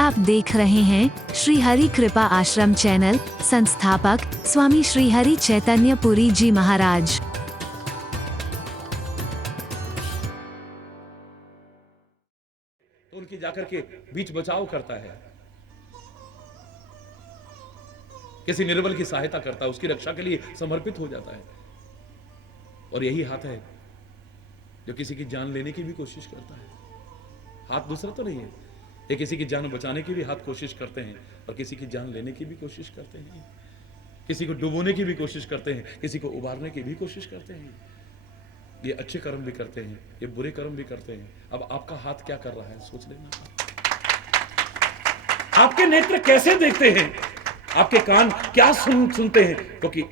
आप देख रहे हैं श्री हरि कृपा आश्रम चैनल। संस्थापक स्वामी श्री हरि चैतन्य पुरी जी महाराज। तो उनकी जाकर के बीच बचाव करता है, किसी निर्बल की सहायता करता है, उसकी रक्षा के लिए समर्पित हो जाता है। और यही हाथ है जो किसी की जान लेने की भी कोशिश करता है। हाथ दूसरा तो नहीं है, ये किसी की जान बचाने की भी हाथ कोशिश करते हैं और किसी की जान लेने की भी कोशिश करते हैं, किसी को डुबोने की भी कोशिश करते हैं, किसी को उबारने की भी कोशिश करते हैं। ये अच्छे कर्म भी करते हैं, ये बुरे कर्म भी करते हैं। अब आपका हाथ क्या कर रहा है सोच लेना। आपके नेत्र कैसे देखते हैं, आपके कान क्या सुनते हैं, क्योंकि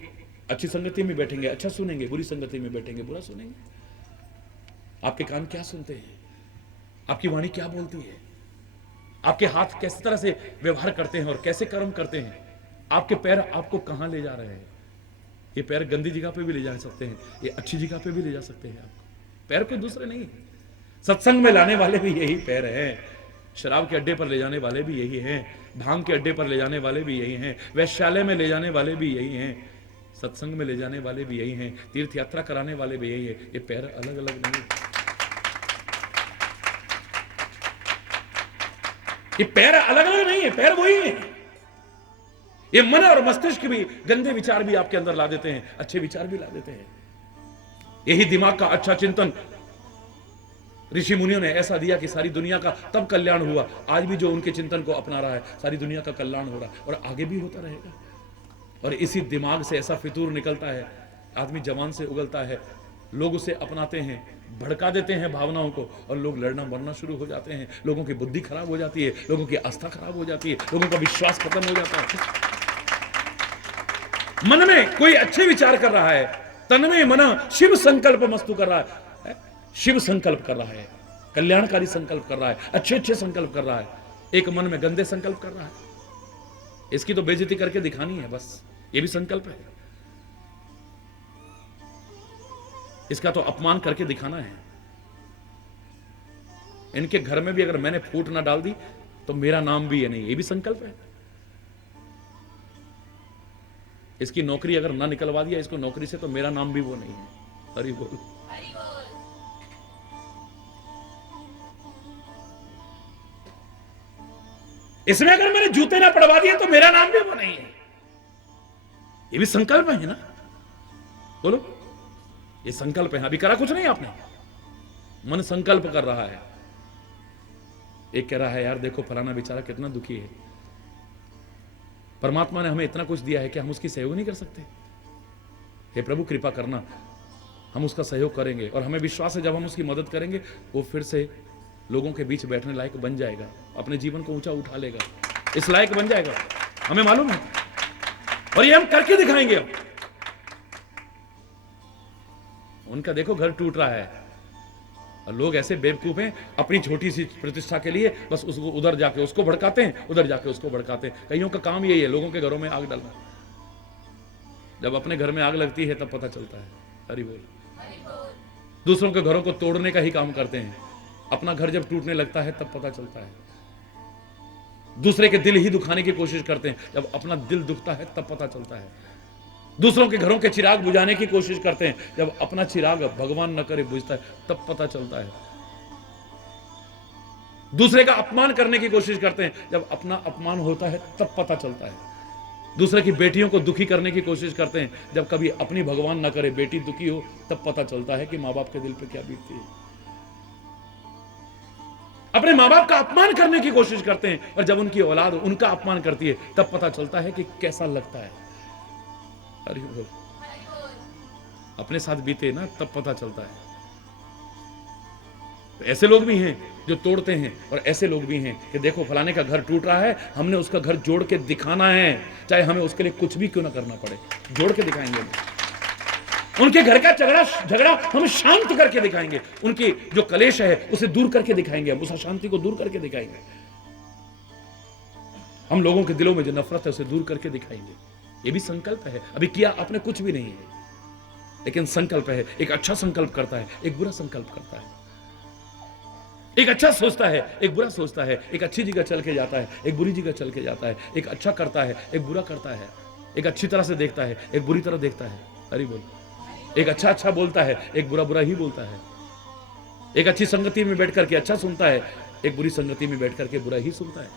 अच्छी संगति में बैठेंगे अच्छा सुनेंगे, बुरी संगति में बैठेंगे बुरा सुनेंगे। आपके कान क्या सुनते हैं, आपकी वाणी क्या बोलती है, आपके हाथ किस तरह से व्यवहार करते हैं और कैसे कर्म करते हैं, आपके पैर आपको कहां ले जा रहे हैं। ये पैर गंदी जगह पे भी ले जा सकते हैं, ये अच्छी जगह पे भी ले जा सकते हैं। आपको पैर कोई दूसरे नहीं है। सत्संग में लाने वाले भी यही पैर हैं, शराब के अड्डे पर ले जाने वाले भी यही हैं, भांग के अड्डे पर ले जाने वाले भी यही हैं, वैश्यालय में ले जाने वाले भी यही हैं, सत्संग में ले जाने वाले भी यही हैं, तीर्थ यात्रा कराने वाले भी यही है। ये पैर अलग अलग नहीं है। ये पैर अलग अलग नहीं है, पैर वही है। ये मन और मस्तिष्क भी गंदे विचार भी आपके अंदर ला देते हैं, अच्छे विचार भी ला देते हैं। यही दिमाग का अच्छा चिंतन ऋषि मुनियों ने ऐसा दिया कि सारी दुनिया का तब कल्याण हुआ। आज भी जो उनके चिंतन को अपना रहा है, सारी दुनिया का कल्याण हो रहा है और आगे भी होता रहेगा। और इसी दिमाग से ऐसा फितूर निकलता है, आदमी जवान से उगलता है, लोग उसे अपनाते हैं, भड़का देते हैं भावनाओं को और लोग लड़ना मरना शुरू हो जाते हैं। लोगों की बुद्धि खराब हो जाती है, लोगों की आस्था खराब हो जाती है, लोगों का विश्वास खत्म हो जाता है। मन में कोई अच्छे विचार कर रहा है, तन में मना शिव संकल्प मस्तु कर रहा है, शिव संकल्प कर रहा है, कल्याणकारी संकल्प कर रहा है, अच्छे अच्छे संकल्प कर रहा है। एक मन में गंदे संकल्प कर रहा है, इसकी तो बेइज्जती करके दिखानी है बस, ये भी संकल्प है। इसका तो अपमान करके दिखाना है। इनके घर में भी अगर मैंने फूट ना डाल दी तो मेरा नाम भी ये नहीं, ये भी संकल्प है। इसकी नौकरी अगर ना निकलवा दिया इसको नौकरी से तो मेरा नाम भी वो नहीं है। हरि बोल। इसमें अगर मैंने जूते ना पड़वा दिए तो मेरा नाम भी वो नहीं है, ये भी संकल्प है ना। बोलो, ये संकल्प है। अभी करा कुछ नहीं आपने, मन संकल्प कर रहा है। एक कह रहा है यार देखो फलाना बेचारा कितना दुखी है, परमात्मा ने हमें इतना कुछ दिया है कि हम उसकी सहयोग नहीं कर सकते। हे प्रभु कृपा करना, हम उसका सहयोग करेंगे और हमें विश्वास है जब हम उसकी मदद करेंगे वो फिर से लोगों के बीच बैठने लायक बन जाएगा, अपने जीवन को ऊंचा उठा लेगा, इस लायक बन जाएगा, हमें मालूम है। और ये हम करके दिखाएंगे। हम उनका देखो घर टूट रहा है और लोग ऐसे बेवकूफ हैं, अपनी छोटी सी प्रतिष्ठा के लिए बस उसको उधर जाके उसको भड़काते हैं, उधर जाके उसको भड़काते हैं। कईयों का काम यही है, लोगों के घरों में आग डालना। जब अपने घर में आग लगती है तब पता चलता है। हरि बोल। दूसरों के घरों को तोड़ने का ही काम करते हैं, अपना घर जब टूटने लगता है तब पता चलता है। दूसरे के दिल ही दुखाने की कोशिश करते हैं, जब अपना दिल दुखता है तब पता चलता है। दूसरों के घरों के चिराग बुझाने की कोशिश करते हैं, जब अपना चिराग भगवान न करे बुझता है तब पता चलता है। दूसरे का अपमान करने की कोशिश करते हैं, जब अपना अपमान होता है तब पता चलता है। दूसरे की बेटियों को दुखी करने की कोशिश करते हैं, जब कभी अपनी भगवान न करे बेटी दुखी हो तब पता चलता है कि माँ बाप के दिल पे क्या बीतती है। अपने माँ बाप का अपमान करने की कोशिश करते हैं और जब उनकी औलाद उनका अपमान करती है तब पता चलता है कि कैसा लगता है। हरि बोल। अपने साथ बीते ना तब पता चलता है। तो ऐसे लोग भी हैं जो तोड़ते हैं और ऐसे लोग भी हैं कि देखो फलाने का घर टूट रहा है, हमने उसका घर जोड़ के दिखाना है, चाहे हमें उसके लिए कुछ भी क्यों ना करना पड़े, जोड़ के दिखाएंगे। उनके घर का झगड़ा हम शांत करके दिखाएंगे, उनकी जो कलेश है उसे दूर करके दिखाएंगे, हम उस अशांति को दूर करके दिखाएंगे। हम लोगों के दिलों में जो नफरत है उसे दूर करके दिखाएंगे। ये भी संकल्प है। अभी किया आपने कुछ भी नहीं है, लेकिन संकल्प है। एक अच्छा संकल्प करता है, एक बुरा संकल्प करता है। एक अच्छा सोचता है, एक बुरा सोचता है, एक अच्छी जगह चल के जाता है, एक बुरी जगह चल के जाता है, एक अच्छा करता है, एक बुरा करता है, एक अच्छी तरह से देखता है, एक बुरी तरह देखता है। हरि बोल। एक अच्छा अच्छा बोलता है, एक बुरा बुरा ही बोलता है। एक अच्छी संगति में बैठ करके अच्छा सुनता है, एक बुरी संगति में बैठ करके बुरा ही सुनता है।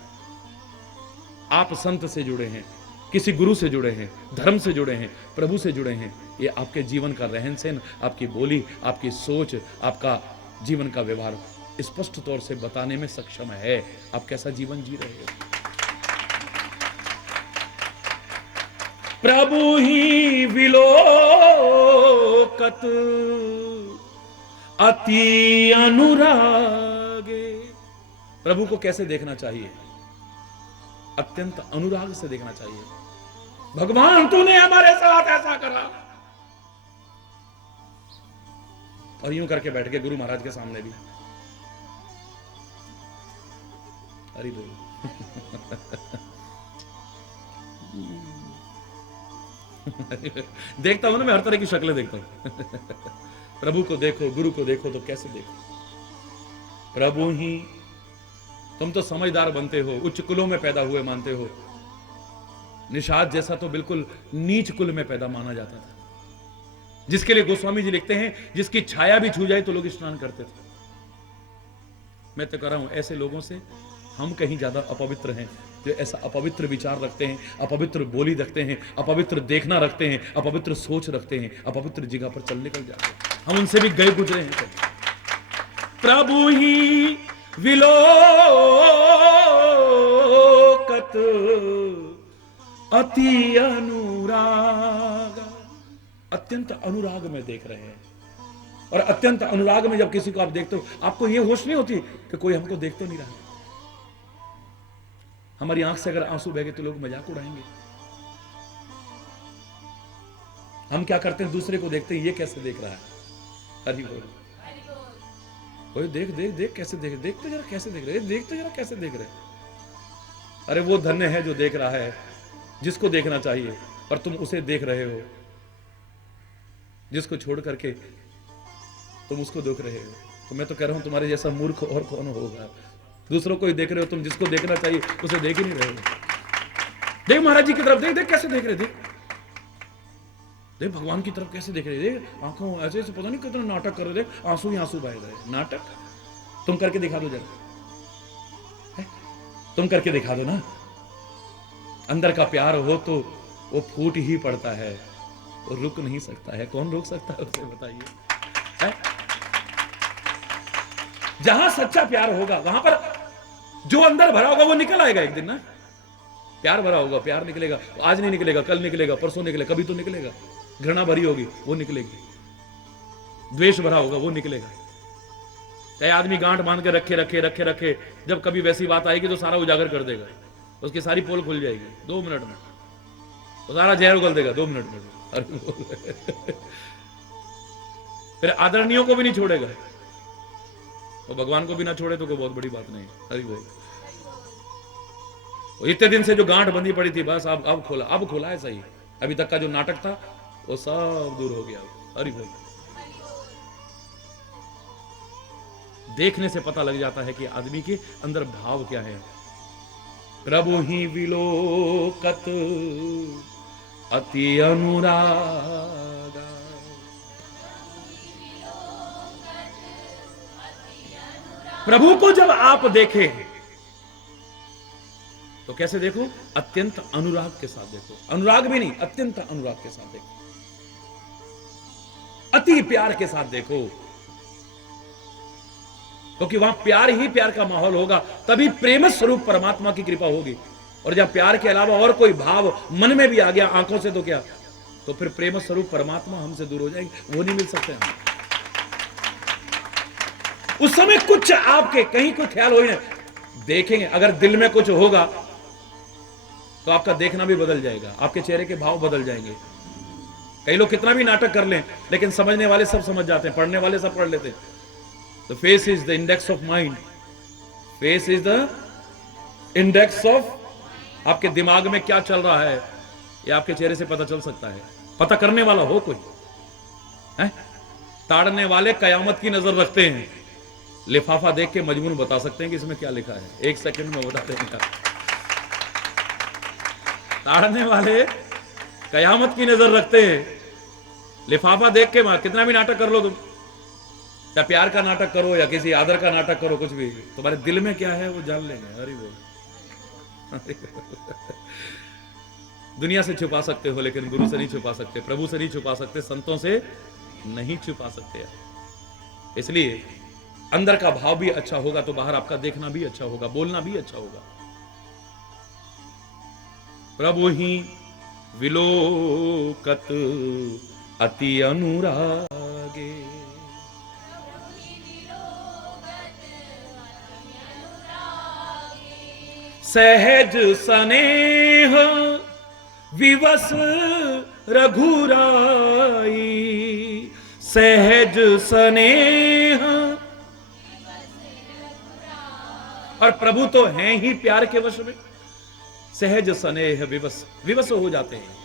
आप संत से जुड़े हैं, किसी गुरु से जुड़े हैं, धर्म से जुड़े हैं, प्रभु से जुड़े हैं, ये आपके जीवन का रहन सहन, आपकी बोली, आपकी सोच, आपका जीवन का व्यवहार स्पष्ट तौर से बताने में सक्षम है आप कैसा जीवन जी रहे हो। प्रभु ही विलोकत अति अनुरागे। प्रभु को कैसे देखना चाहिए? अत्यंत अनुराग से देखना चाहिए। भगवान तूने हमारे साथ ऐसा करा, और यूं करके बैठ गए गुरु महाराज के सामने भी। हरि बोल। देखता हूं ना मैं, हर तरह की शक्लें देखता हूं। प्रभु को देखो, गुरु को देखो तो कैसे देखो? प्रभु ही। तुम तो समझदार बनते हो, उच्च कुलों में पैदा हुए मानते हो। निषाद जैसा तो बिल्कुल नीच कुल में पैदा माना जाता था, जिसके लिए गोस्वामी जी लिखते हैं जिसकी छाया भी छू जाए तो लोग स्नान करते थे। मैं तो कह रहा हूं ऐसे लोगों से हम कहीं ज्यादा अपवित्र हैं, जो ऐसा अपवित्र विचार रखते हैं, अपवित्र बोली रखते हैं, अपवित्र देखना रखते हैं, अपवित्र सोच रखते हैं, अपवित्र जगह पर चल निकल जाते हैं। हम उनसे भी गए गुजरे हैं। प्रभु ही विलोकत अति अनुराग। अत्यंत अनुराग में देख रहे हैं, और अत्यंत अनुराग में जब किसी को आप देखते हो, आपको यह होश नहीं होती कि कोई हमको देख तो नहीं रहा। हमारी आंख से अगर आंसू बह गए तो लोग मजाक उड़ाएंगे। हम क्या करते हैं? दूसरे को देखते हैं, ये कैसे देख रहा है। हरि बोल। कोई देख देख देख कैसे देख, देख तो जरा कैसे देख रहे, देख तो जरा कैसे देख रहे। अरे वो धन्य है जो देख रहा है, जिसको देखना चाहिए, पर तुम उसे देख रहे हो जिसको छोड़ करके तुम उसको देख रहे हो। तो मैं तो कह रहा हूं तुम्हारे जैसा मूर्ख और कौन होगा। दूसरों को ही देख रहे हो तुम, जिसको देखना चाहिए उसे देख ही नहीं रहे हो। देख महाराज जी की तरफ, देख देख कैसे देख रहे, देख देख भगवान की तरफ कैसे देख रहे, देख आंखों ऐसे ऐसे, पता नहीं कितना नाटक कर रहे, देख आंसू ही आंसू बह रहे। नाटक तुम करके दिखा दो जरा, तुम करके दिखा दो ना। अंदर का प्यार हो तो वो फूट ही पड़ता है, वो रुक नहीं सकता है। कौन रोक सकता है उसे बताइए? जहां सच्चा प्यार होगा वहां पर जो अंदर भरा होगा वो निकल आएगा एक दिन ना। प्यार भरा होगा, प्यार निकलेगा। आज नहीं निकलेगा, कल निकलेगा, परसों निकलेगा, कभी तो निकलेगा। घृणा भरी होगी वो निकलेगी, द्वेष भरा होगा वो निकलेगा। चाहे आदमी गांठ बांध के रखे रखे रखे रखे, जब कभी वैसी बात आएगी तो सारा उजागर कर देगा, उसकी सारी पोल खुल जाएगी 2 मिनट में, तो सारा जहर उगल देगा 2 मिनट में। फिर आदरणीयों को भी नहीं छोड़ेगा, तो भगवान को भी ना छोड़े तो कोई बहुत बड़ी बात नहीं। हरि बोल। इतने दिन से जो गांठ बंधी पड़ी थी, बस अब खोला है सही। अभी तक का जो नाटक था वो सब दूर हो गया। हरि बोल। देखने से पता लग जाता है कि आदमी के अंदर भाव क्या है। प्रभु ही विलोकत अति अनुरागा। प्रभु को जब आप देखें तो कैसे देखो? अत्यंत अनुराग के साथ देखो। अनुराग भी नहीं, अत्यंत अनुराग के साथ देखो, अति प्यार के साथ देखो, क्योंकि वहां प्यार ही प्यार का माहौल होगा, तभी प्रेम स्वरूप परमात्मा की कृपा होगी। और जब प्यार के अलावा और कोई भाव मन में भी आ गया, आंखों से तो क्या, तो फिर प्रेम स्वरूप परमात्मा हमसे दूर हो जाएंगे, वो नहीं मिल सकते हम। उस समय कुछ आपके कहीं कोई ख्याल हो ही नहीं, देखेंगे अगर दिल में कुछ होगा तो आपका देखना भी बदल जाएगा, आपके चेहरे के भाव बदल जाएंगे। कई लोग कितना भी नाटक कर लें, लेकिन समझने वाले सब समझ जाते हैं, पढ़ने वाले सब पढ़ लेते हैं। The face is the index of mind. Face is the index of, आपके दिमाग में क्या चल रहा है ये आपके चेहरे से पता चल सकता है। पता करने वाला हो कोई है? ताड़ने वाले कयामत की नजर रखते हैं, लिफाफा देख के मजमून बता सकते हैं कि इसमें क्या लिखा है, 1 सेकंड में बता देंगे। ताड़ने वाले कयामत की नजर रखते हैं। लिफाफा देख के कितना भी नाटक कर लो तुम, या प्यार का नाटक करो या किसी आदर का नाटक करो, कुछ भी, तुम्हारे दिल में क्या है वो जान लेंगे। हरि बोल। दुनिया से छुपा सकते हो लेकिन गुरु से नहीं छुपा सकते, प्रभु से नहीं छुपा सकते, संतों से नहीं छुपा सकते। इसलिए अंदर का भाव भी अच्छा होगा तो बाहर आपका देखना भी अच्छा होगा, बोलना भी अच्छा होगा। प्रभु ही विलोकत अति अनुरागे, सहज स्नेह विवश रघुराई, सहज स्नेह। और प्रभु तो हैं ही प्यार के वश में। सहज स्नेह विवश, विवश हो जाते हैं,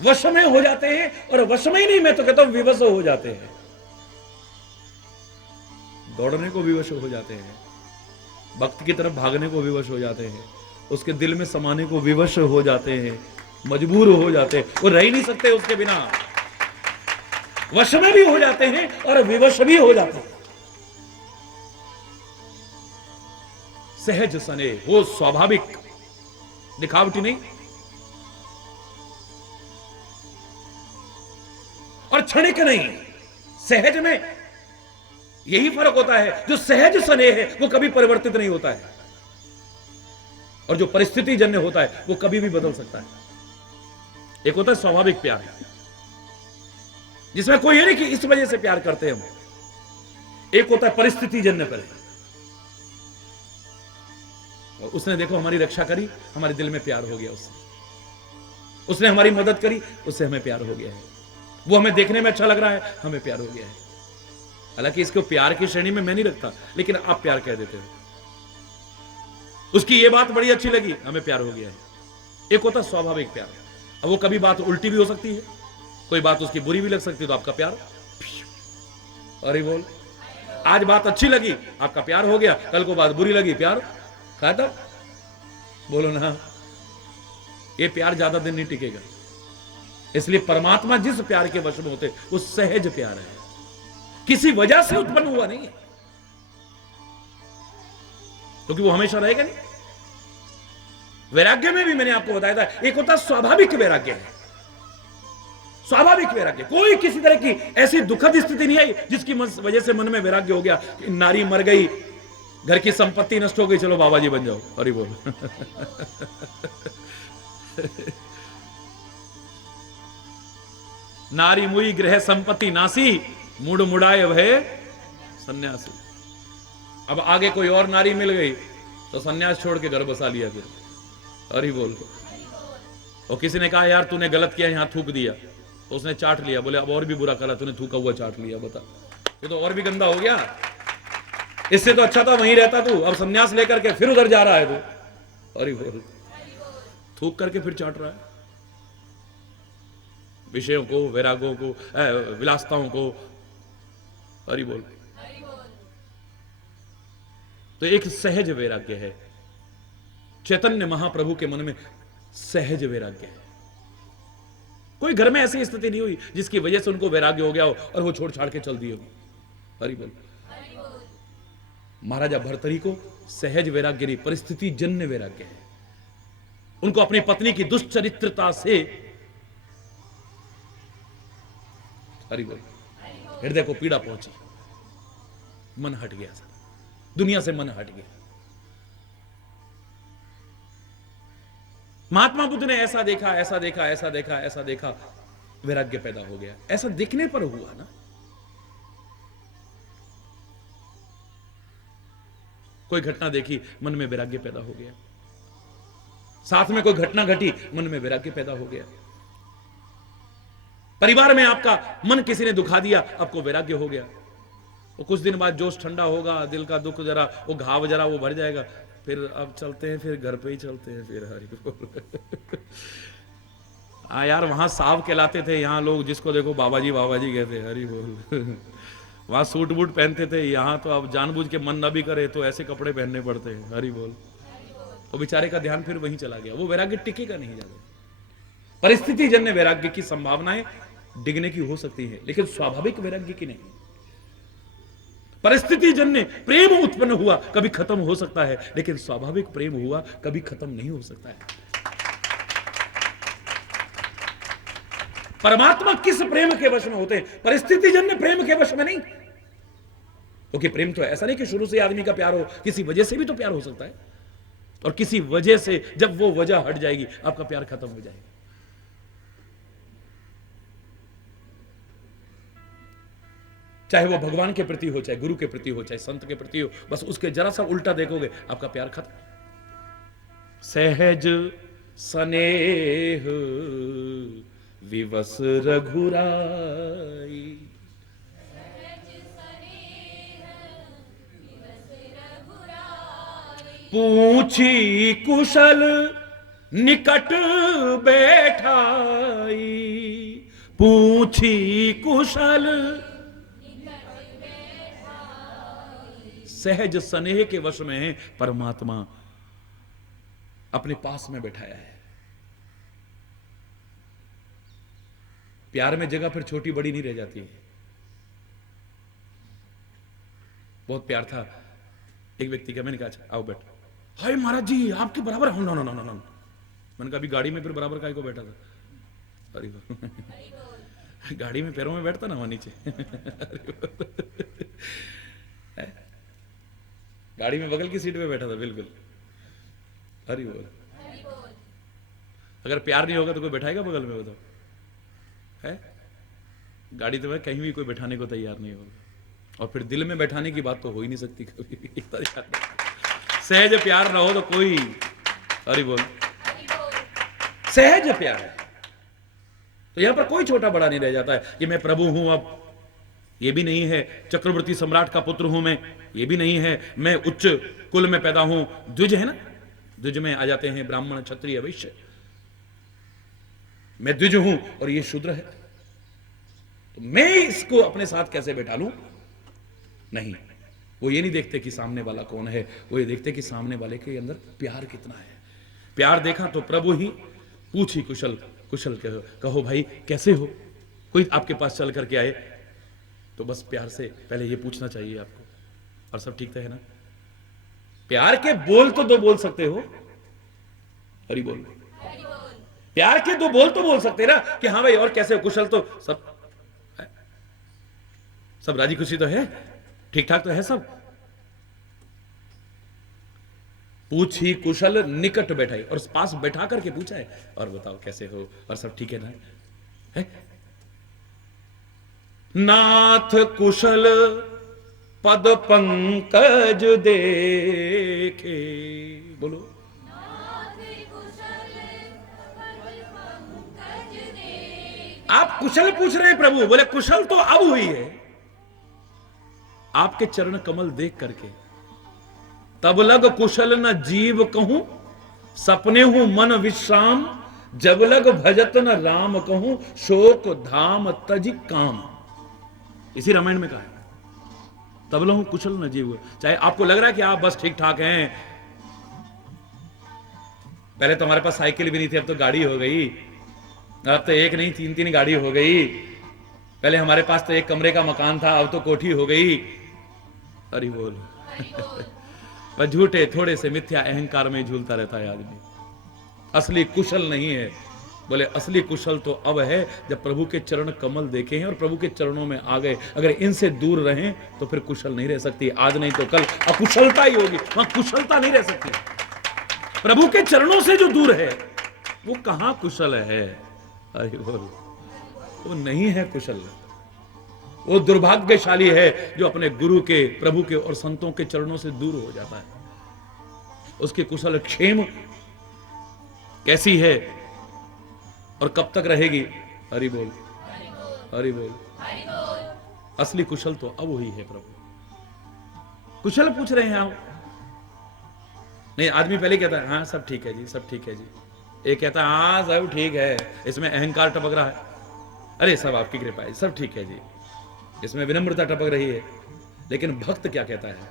वश में हो जाते हैं। और वश में ही नहीं, मैं तो कहता हूं विवश हो जाते हैं। दौड़ने को विवश हो जाते हैं, भक्त की तरफ भागने को विवश हो जाते हैं, उसके दिल में समाने को विवश हो जाते हैं, मजबूर हो जाते हैं, वो रह ही नहीं सकते उसके बिना। वश में भी हो जाते हैं और विवश भी हो जाते हैं। सहज स्नेह, वो स्वाभाविक, दिखावटी नहीं। और क्षणिक नहीं। सहज में यही फर्क होता है, जो सहज स्नेह है वो कभी परिवर्तित नहीं होता है, और जो परिस्थिति जन्य होता है वो कभी भी बदल सकता है। एक होता है स्वाभाविक प्यार, जिसमें कोई है नहीं कि इस वजह से प्यार करते हैं हम। एक होता है परिस्थिति जन्य प्यार, और उसने देखो हमारी रक्षा करी, हमारे दिल में प्यार हो गया उससे। उसने हमारी मदद करी, उससे हमें प्यार हो गया है। वो हमें देखने में अच्छा लग रहा है, हमें प्यार हो गया है। हालांकि इसको प्यार की श्रेणी में मैं नहीं रखता, लेकिन आप प्यार कह देते हो। उसकी ये बात बड़ी अच्छी लगी, हमें प्यार हो गया है। एक होता स्वाभाविक प्यार, अब वो कभी बात उल्टी भी हो सकती है, कोई बात उसकी बुरी भी लग सकती है, तो आपका प्यार, अरे बोल, आज बात अच्छी लगी आपका प्यार हो गया, कल को बात बुरी लगी, प्यार खाता। बोलो ना, ये प्यार ज्यादा दिन नहीं टिकेगा। इसलिए परमात्मा जिस प्यार के वश में होते वो सहज प्यार है, किसी वजह से उत्पन्न हुआ नहीं है, क्योंकि वो हमेशा रहेगा नहीं। वैराग्य में भी मैंने आपको बताया था, एक होता स्वाभाविक वैराग्य है। स्वाभाविक वैराग्य, कोई किसी तरह की ऐसी दुखद स्थिति नहीं आई जिसकी वजह से मन में वैराग्य हो गया कि नारी मर गई, घर की संपत्ति नष्ट हो गई, चलो बाबा जी बन जाओ। हरि बोल। नारी मुई गृह संपत्ति नासी, मुड़ मुड़ाए भय सन्यासी। अब आगे कोई और नारी मिल गई तो सन्यास छोड़ के घर बसा लिया फिर। हरि बोल। और किसी ने कहा यार तूने गलत किया, यहां थूक दिया, तो उसने चाट लिया। बोले अब और भी बुरा करा, तूने थूका हुआ चाट लिया, बता, ये तो और भी गंदा हो गया। इससे तो अच्छा था वहीं रहता तू, अब सन्यास लेकर के फिर उधर जा रहा है तू। हरि बोल। थूक करके फिर चाट रहा है विषयों को, वैरागों को, विलासताओं को। हरि बोल। तो एक सहज वैराग्य है। चैतन्य महाप्रभु के मन में सहज वैराग्य है। कोई घर में ऐसी स्थिति नहीं हुई जिसकी वजह से उनको वैराग्य हो गया हो और वो छोड़ छाड़ के चल दिए हो। हरि बोल। महाराजा भर्तरी को सहज वैराग्य नहीं, परिस्थिति जन्य वैराग्य है। उनको अपनी पत्नी की दुष्चरित्रता से, हरि बोल, हृदय को पीड़ा पहुंची, मन हट गया, दुनिया से मन हट गया। महात्मा बुद्ध ने ऐसा देखा, ऐसा देखा, ऐसा देखा, ऐसा देखा, वैराग्य पैदा हो गया। ऐसा दिखने पर हुआ ना। कोई घटना देखी, मन में वैराग्य पैदा हो गया। साथ में कोई घटना घटी, मन में वैराग्य पैदा हो गया। परिवार में आपका मन किसी ने दुखा दिया, आपको वैराग्य हो गया। वो कुछ दिन बाद जोश ठंडा होगा, दिल का दुख जरा, वो घाव जरा वो भर जाएगा, फिर अब चलते हैं, फिर घर पे ही चलते हैं, फिर हरि बोल। यार वहां साहब कहलाते थे, यहाँ लोग जिसको देखो बाबा जी कहते हैं। हरि बोल। वहां सूट बूट पहनते थे, यहाँ तो अब जानबूझ के मन न भी करे तो ऐसे कपड़े पहनने पड़ते हैं। हरि बोल। तो बेचारे का ध्यान फिर वहीं चला गया, वो वैराग्य टिकेगा नहीं ज्यादा। परिस्थिति जन्य वैराग्य की संभावनाएं डिगने की हो सकती है, लेकिन स्वाभाविक वैराग्य की नहीं। परिस्थिति जन्य प्रेम उत्पन्न हुआ कभी खत्म हो सकता है, लेकिन स्वाभाविक प्रेम हुआ कभी खत्म नहीं हो सकता है। परमात्मा किस प्रेम के वश में होते हैं? परिस्थिति जन्य प्रेम के वश में नहीं, क्योंकि प्रेम तो ऐसा नहीं कि शुरू से आदमी का प्यार हो, किसी वजह से भी तो प्यार हो सकता है, और किसी वजह से जब वो वजह हट जाएगी आपका प्यार खत्म हो जाएगा। चाहे वो भगवान के प्रति हो, चाहे गुरु के प्रति हो, चाहे संत के प्रति हो, बस उसके जरा सा उल्टा देखोगे आपका प्यार खत्म। सहज स्नेह विवश रघुराई, पूछी कुशल निकट बैठाई, पूछी कुशल। सहज स्नेह के वश में है परमात्मा, अपने पास में बैठाया है। प्यार में जगह फिर छोटी बड़ी नहीं रह जाती है। बहुत प्यार था एक व्यक्ति का, मैंने कहा अच्छा आओ बैठो। हाय महाराज जी आपके बराबर हूं। No no no no no. मैंने कहा अभी गाड़ी में फिर बराबर काय को बैठा था? अरे गाड़ी में पैरों में बैठता ना वहां नीचे। गाड़ी में बगल की सीट पे बैठा था बिल्कुल। हरि बोल। अगर प्यार नहीं होगा तो कोई बैठाएगा बगल में? बताओ है? गाड़ी तो कहीं भी कोई बैठाने को तैयार नहीं होगा, और फिर दिल में बैठाने की बात तो हो ही नहीं सकती कभी भी। सहज प्यार ना हो तो कोई, हरि बोल, सहज प्यार है तो यहां पर कोई छोटा बड़ा नहीं रह जाता है कि मैं प्रभु हूं, अब ये भी नहीं है चक्रवर्ती सम्राट का पुत्र हूं मैं, ये भी नहीं है मैं उच्च कुल में पैदा हूं। द्विज है ना, द्विज में आ जाते हैं ब्राह्मण क्षत्रिय वैश्य, मैं द्विज हूं और ये शूद्र है, तो मैं इसको अपने साथ कैसे बैठा लूं? नहीं, वो ये नहीं देखते कि सामने वाला कौन है, वो ये देखते कि सामने वाले के अंदर प्यार कितना है। प्यार देखा तो प्रभु ही, पूछी कुशल, कुशल कहो भाई कैसे हो। कोई आपके पास चल करके आए तो बस प्यार से पहले ये पूछना चाहिए आपको, और सब ठीक है ना? प्यार के बोल तो दो बोल सकते हो, हरि बोल। प्यार के दो बोल तो बोल सकते ना कि हाँ भाई और कैसे हो, कुशल तो सब राजी खुशी तो है, ठीक ठाक तो है सब। पूछी कुशल निकट बैठाई, और पास बैठा करके पूछा है और बताओ कैसे हो और सब ठीक है ना? है? नाथ कुशल पद पंकज देखे, बोलो। आप कुशल पूछ रहे हैं प्रभु, बोले कुशल तो अब हुई है आपके चरण कमल देख करके। तब लग कुशल न जीव कहूं, सपने हूं मन विश्राम, जब लग भजत न राम कहूं, शोक धाम तज काम। इसी रामायण में कहा है, तब लहू कुशल न जीव। चाहे आपको लग रहा है कि आप बस ठीक ठाक हैं, पहले तो हमारे पास साइकिल भी नहीं थी, अब तो गाड़ी हो गई, अब तो एक नहीं तीन तीन गाड़ी हो गई, पहले हमारे पास तो एक कमरे का मकान था, अब तो कोठी हो गई। हरि बोल। पर झूठे थोड़े से मिथ्या अहंकार में झूलता रहता है आदमी, असली कुशल नहीं है। बोले असली कुशल तो अब है जब प्रभु के चरण कमल देखे हैं और प्रभु के चरणों में आ गए। अगर इनसे दूर रहें तो फिर कुशल नहीं रह सकती, आज नहीं तो कल अकुशलता ही होगी, वहां कुशलता नहीं रह सकती। प्रभु के चरणों से जो दूर है वो कहां कुशल है? अरे वो नहीं है कुशल, वो दुर्भाग्यशाली है जो अपने गुरु के, प्रभु के और संतों के चरणों से दूर हो जाता है। उसकी कुशल क्षेम कैसी है और कब तक रहेगी? हरि बोल, हरि बोल। असली कुशल तो अब वही है प्रभु। कुशल पूछ रहे हैं आप? नहीं, आदमी पहले कहता है हाँ सब ठीक है जी, सब ठीक है जी। एक कहता है हाँ सब ठीक है, इसमें अहंकार टपक रहा है, अरे सब आपकी कृपा है, सब ठीक है जी। इसमें विनम्रता टपक रही है। लेकिन भक्त क्या कहता है?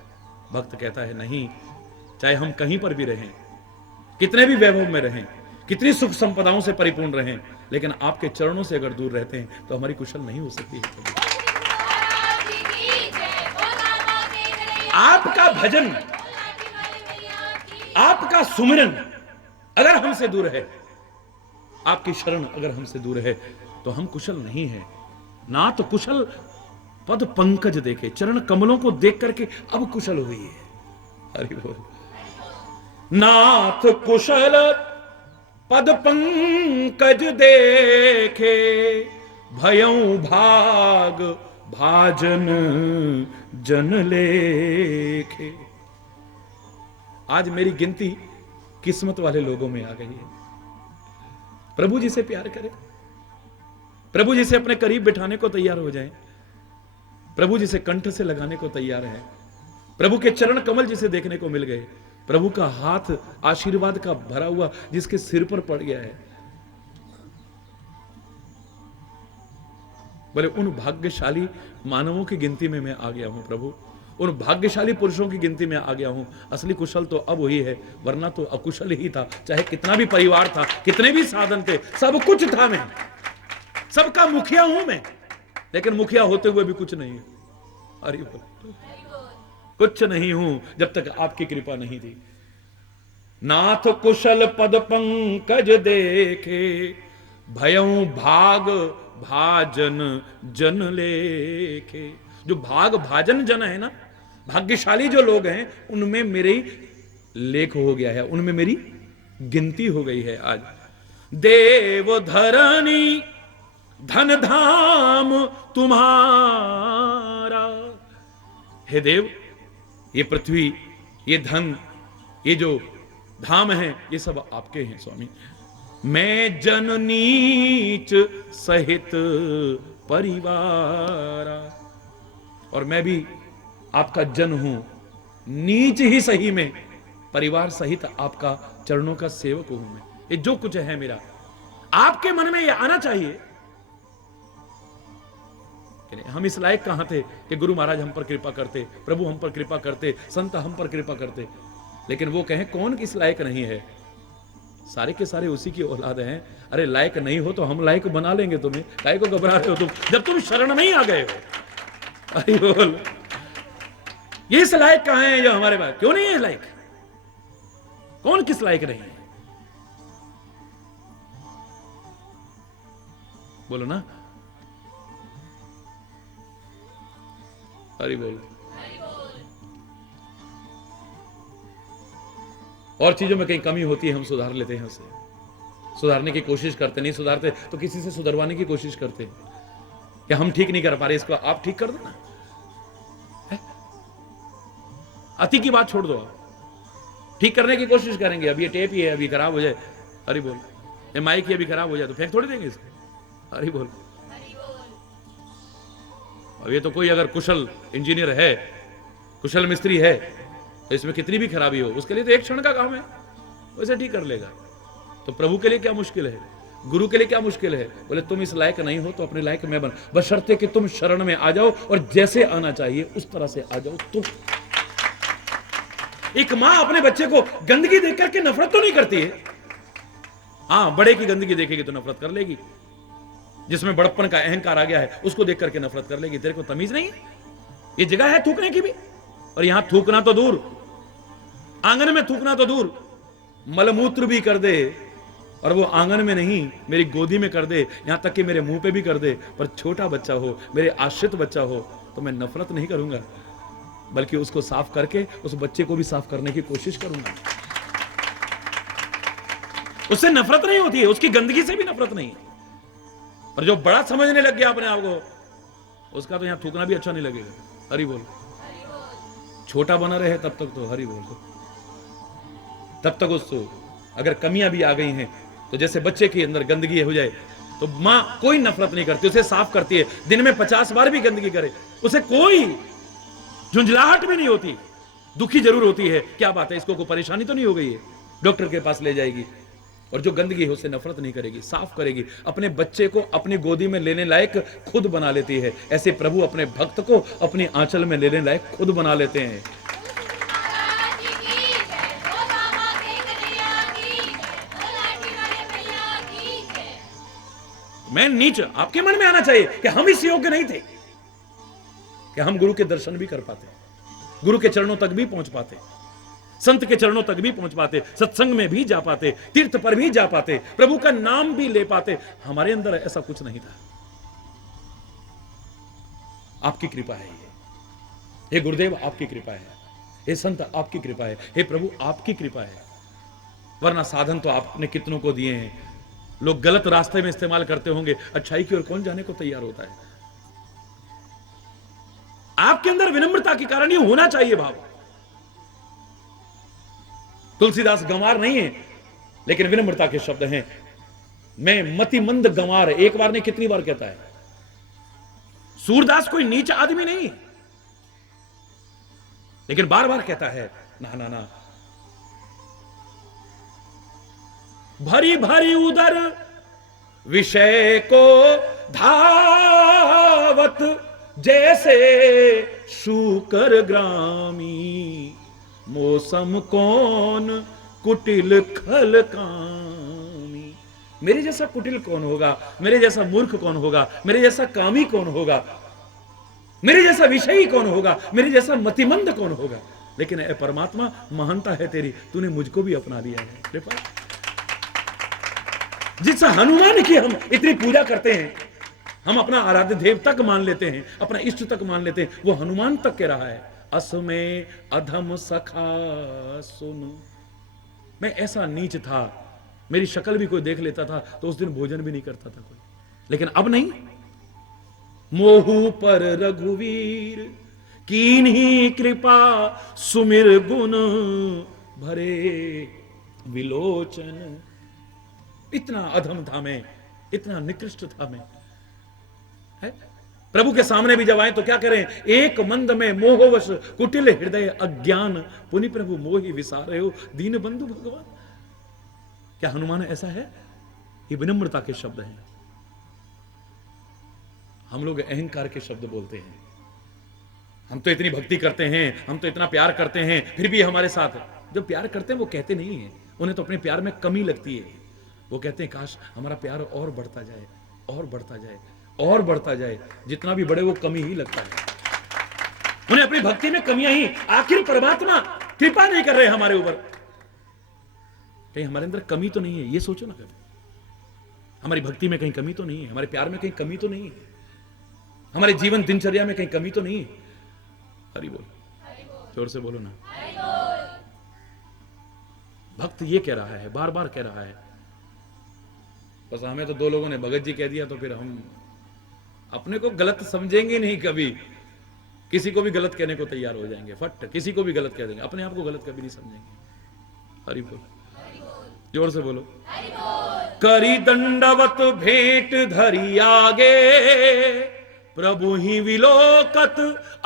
भक्त कहता है नहीं, चाहे हम कहीं पर भी रहें, कितने भी वैभव में रहें, कितनी सुख संपदाओं से परिपूर्ण रहें, लेकिन आपके चरणों से अगर दूर रहते हैं तो हमारी कुशल नहीं हो सकती है। आपका भजन, आपका सुमिरन अगर हमसे दूर है, आपकी शरण अगर हमसे दूर है, तो हम कुशल नहीं है। ना तो कुशल पद पंकज देखे, चरण कमलों को देख करके अब कुशल हुई है। हरि बोल। नाथ कुशल पद पंकज देखे, भयऊ भाग भाजन जन लेखे। आज मेरी गिनती किस्मत वाले लोगों में आ गई है। प्रभु जी से प्यार करें, प्रभु जी से अपने करीब बिठाने को तैयार हो जाएं, प्रभु जी से कंठ से लगाने को तैयार है, प्रभु के चरण कमल जिसे देखने को मिल गए, प्रभु का हाथ आशीर्वाद का भरा हुआ जिसके सिर पर पड़ गया है, बोले उन भाग्यशाली मानवों की गिनती में मैं आ गया हूं प्रभु, उन भाग्यशाली पुरुषों की गिनती में आ गया हूं। असली कुशल तो अब हुई है, वरना तो अकुशल ही था। चाहे कितना भी परिवार था, कितने भी साधन थे, सब कुछ था, मैं सबका मुखिया हूं मैं, लेकिन मुखिया होते हुए भी कुछ नहीं है। अरे कुछ नहीं हूं जब तक आपकी कृपा नहीं थी। नाथ कुशल पद पंकज देखे, भयऊ भाग भाजन जन लेखे। जो भाग भाजन जन है ना, भाग्यशाली जो लोग हैं, उनमें मेरी लेख हो गया है, उनमें मेरी गिनती हो गई है। आज देव धरणी धन धाम तुम्हारा। हे देव, ये पृथ्वी, ये धन, ये जो धाम है, ये सब आपके हैं स्वामी। मैं जन नीच सहित परिवारा, और मैं भी आपका जन हूं, नीच ही सही में, परिवार सहित आपका चरणों का सेवक हूं मैं। ये जो कुछ है मेरा, आपके मन में ये आना चाहिए। हम इस लायक कहां थे कि गुरु महाराज हम पर कृपा करते, प्रभु हम पर कृपा करते, संत हम पर कृपा करते, लेकिन वो कहें कौन किस लायक नहीं है? सारे के सारे उसी की औलाद हैं। अरे लायक नहीं हो तो हम लायक बना लेंगे तुम्हें, काहे को घबरा रहे हो तुम, जब तुम शरण में ही आ गए हो। अरे बोल, ये इस लायक कहां है जो हमारे पास? क्यों नहीं है लायक? कौन किस लायक नहीं है? बोलो ना। हरि बोल। और चीजों में कहीं कमी होती है, हम सुधार लेते हैं, उसे सुधारने की कोशिश करते, नहीं सुधारते तो किसी से सुधरवाने की कोशिश करते हैं कि हम ठीक नहीं कर पा रहे, इसको आप ठीक कर दो ना। अति की बात छोड़ दो, आप ठीक करने की कोशिश करेंगे। अब ये टेप ही है, अभी खराब हो जाए, हरि बोल, ये माइक ही अभी खराब हो जाए तो फेंक थोड़ी देंगे इसको, हरि बोल। अब ये तो कोई अगर कुशल इंजीनियर है, कुशल मिस्त्री है, तो इसमें कितनी भी खराबी हो, उसके लिए तो एक क्षण का काम है, वैसे ठीक कर लेगा। तो प्रभु के लिए क्या मुश्किल है, गुरु के लिए क्या मुश्किल है? बोले तुम इस लायक नहीं हो तो अपने लायक मैं बन, बशर्ते कि तुम शरण में आ जाओ और जैसे आना चाहिए उस तरह से आ जाओ। तुम एक मां अपने बच्चे को गंदगी देख करके नफरत तो नहीं करती है। हाँ, बड़े की गंदगी देखेगी तो नफरत कर लेगी, जिसमें बड़प्पन का अहंकार आ गया है उसको देख करके नफरत कर लेगी। तेरे को तमीज नहीं है? ये जगह है थूकने की भी, और यहां थूकना तो दूर, आंगन में थूकना तो दूर, मलमूत्र भी कर दे और वो आंगन में नहीं मेरी गोदी में कर दे, यहां तक कि मेरे मुंह पे भी कर दे, पर छोटा बच्चा हो, मेरे आश्रित बच्चा हो, तो मैं नफरत नहीं करूंगा, बल्कि उसको साफ करके उस बच्चे को भी साफ करने की कोशिश करूंगा। उससे नफरत नहीं होती है, उसकी गंदगी से भी नफरत नहीं है। पर जो बड़ा समझने लग गया अपने आप को, उसका तो यहां थूकना भी अच्छा नहीं लगेगा। हरि बोल। छोटा बना रहे तब तक तो हरि बोल, तब तक उसको अगर कमियां भी आ गई हैं तो जैसे बच्चे के अंदर गंदगी हो जाए तो मां कोई नफरत नहीं करती, उसे साफ करती है। दिन में 50 बार भी गंदगी करे, उसे कोई झुंझलाहट भी नहीं होती। दुखी जरूर होती है, क्या बात है, इसको कोई परेशानी तो नहीं हो गई है, डॉक्टर के पास ले जाएगी, और जो गंदगी है उससे नफरत नहीं करेगी, साफ करेगी, अपने बच्चे को अपनी गोदी में लेने लायक खुद बना लेती है। ऐसे प्रभु अपने भक्त को अपनी आंचल में लेने लायक खुद बना लेते हैं। मैं नीच, आपके मन में आना चाहिए कि हम इस योग्य नहीं थे कि हम गुरु के दर्शन भी कर पाते, गुरु के चरणों तक भी पहुंच पाते, संत के चरणों तक भी पहुंच पाते, सत्संग में भी जा पाते, तीर्थ पर भी जा पाते, प्रभु का नाम भी ले पाते। हमारे अंदर ऐसा कुछ नहीं था। आपकी कृपा है ये, हे गुरुदेव आपकी कृपा है, हे संत आपकी कृपा है, हे प्रभु आपकी कृपा है। वरना साधन तो आपने कितनों को दिए हैं। लोग गलत रास्ते में इस्तेमाल करते होंगे, अच्छाई की ओर कौन जाने को तैयार होता है। आपके अंदर विनम्रता के कारण ये होना चाहिए भाव। तुलसीदास गंवार नहीं है, लेकिन विनम्रता के शब्द हैं। मैं मतिमंद गंवार, एक बार ने कितनी बार कहता है। सूरदास कोई नीच आदमी नहीं, लेकिन बार बार कहता है ना ना ना, भरी भरी उदर विषय को धावत, जैसे शूकर ग्रामी, मौसम कौन कुटिल खल कामी। मेरे जैसा कुटिल कौन होगा, मेरे जैसा मूर्ख कौन होगा, मेरे जैसा कामी कौन होगा, मेरे जैसा विषयी कौन होगा, मेरे जैसा मतिमंद कौन होगा। लेकिन ए परमात्मा, महानता है तेरी, तूने मुझको भी अपना लिया है। कृपा, जिस हनुमान की हम इतनी पूजा करते हैं, हम अपना आराध्य देव तक मान लेते हैं, अपना इष्ट तक मान लेते हैं, वो हनुमान तक कह रहा है, असमें अधम सखा सुन। मैं ऐसा नीच था, मेरी शक्ल भी कोई देख लेता था तो उस दिन भोजन भी नहीं करता था कोई, लेकिन अब नहीं। मोहू पर रघुवीर कीन्ही कृपा, सुमिर गुण भरे विलोचन। इतना अधम था मैं, इतना निकृष्ट था मैं, है? प्रभु के सामने भी जब आए तो क्या करें, एक मंद में मोहवश कुटिल हृदय अज्ञान, पुनि प्रभु मोहि विसारे हो दीन बंधु भगवान। क्या हनुमान ऐसा है? ये विनम्रता के शब्द हैं। हम लोग अहंकार के शब्द बोलते हैं। हम तो इतनी भक्ति करते हैं, हम तो इतना प्यार करते हैं, फिर भी हमारे साथ जो प्यार करते हैं वो कहते नहीं है, उन्हें तो अपने प्यार में कमी लगती है। वो कहते हैं काश हमारा प्यार और बढ़ता जाए, और बढ़ता जाए, और बढ़ता जाए। जितना भी बढ़े वो कमी ही लगता है। उन्हें अपनी भक्ति में कमियां ही, आखिर परमात्मा कृपा नहीं कर रहे हमारे ऊपर, कहीं हमारे अंदर कमी तो नहीं है, ये सोचो ना कभी। हमारी भक्ति में कहीं कमी तो नहीं है, हमारे प्यार में कहीं कमी तो नहीं है, हमारे जीवन दिनचर्या में कहीं कमी तो नहीं है। हरि बोल, जोर से बोलो ना। भक्त ये कह रहा है, बार बार कह रहा है। बस हमें तो दो लोगों ने भगत जी कह दिया तो फिर हम अपने को गलत समझेंगे नहीं, कभी किसी को भी गलत कहने को तैयार हो जाएंगे, फट किसी को भी गलत कह देंगे, अपने आप को गलत कभी नहीं समझेंगे। हरि बोल, जोर से बोलो। करी दंडवत भेंट धरी आगे, प्रभु ही विलोकत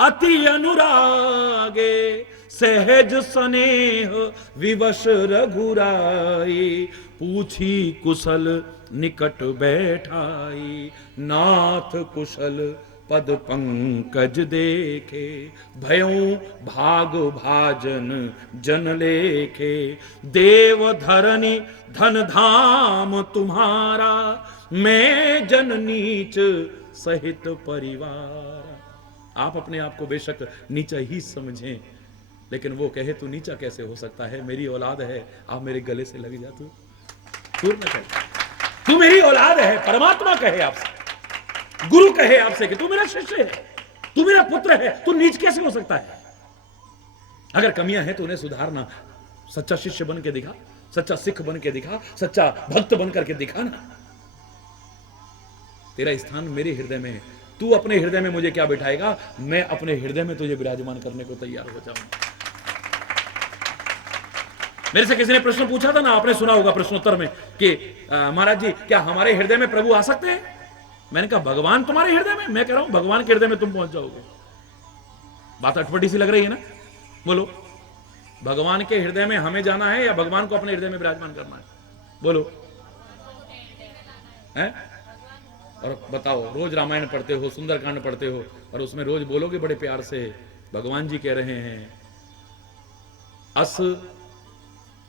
अति अनुरागे, सहज स्नेह विवश रघुराई, पूछी कुशल निकट बैठाई, नाथ कुशल पद पंकज देखे, भयों भाग भाजन जन लेखे, देव धरनी धन धाम तुम्हारा, मैं जन नीच सहित परिवार। आप अपने आप को बेशक नीचा ही समझें, लेकिन वो कहे तू नीचा कैसे हो सकता है, मेरी औलाद है, आप मेरे गले से लग जा, तू दूर न कहे, तू मेरी औलाद है। परमात्मा कहे आपसे, गुरु कहे आपसे कि तू मेरा शिष्य है, तू मेरा पुत्र है, तू नीच कैसे हो सकता है। अगर कमियां हैं तो उन्हें सुधारना, सच्चा शिष्य बन के दिखा, सच्चा सिख बन के दिखा, सच्चा भक्त बन करके दिखाना। तेरा स्थान मेरे हृदय में है, तू अपने हृदय में मुझे क्या बिठाएगा, मैं अपने हृदय में तुझे विराजमान करने को तैयार हो जाऊंगा। मेरे से किसी ने प्रश्न पूछा था ना, आपने सुना होगा प्रश्नोत्तर में कि महाराज जी क्या हमारे हृदय में प्रभु आ सकते हैं। मैंने कहा भगवान तुम्हारे हृदय में, मैं कह रहा हूं भगवान के हृदय में तुम पहुंच जाओगे। बात अटपटी सी लग रही है ना, बोलो भगवान के हृदय में हमें जाना है या भगवान को अपने हृदय में विराजमान करना है। बोलो हैं? और बताओ, रोज रामायण पढ़ते हो, सुंदरकांड पढ़ते हो, और उसमें रोज बोलोगे बड़े प्यार से, भगवान जी कह रहे हैं अस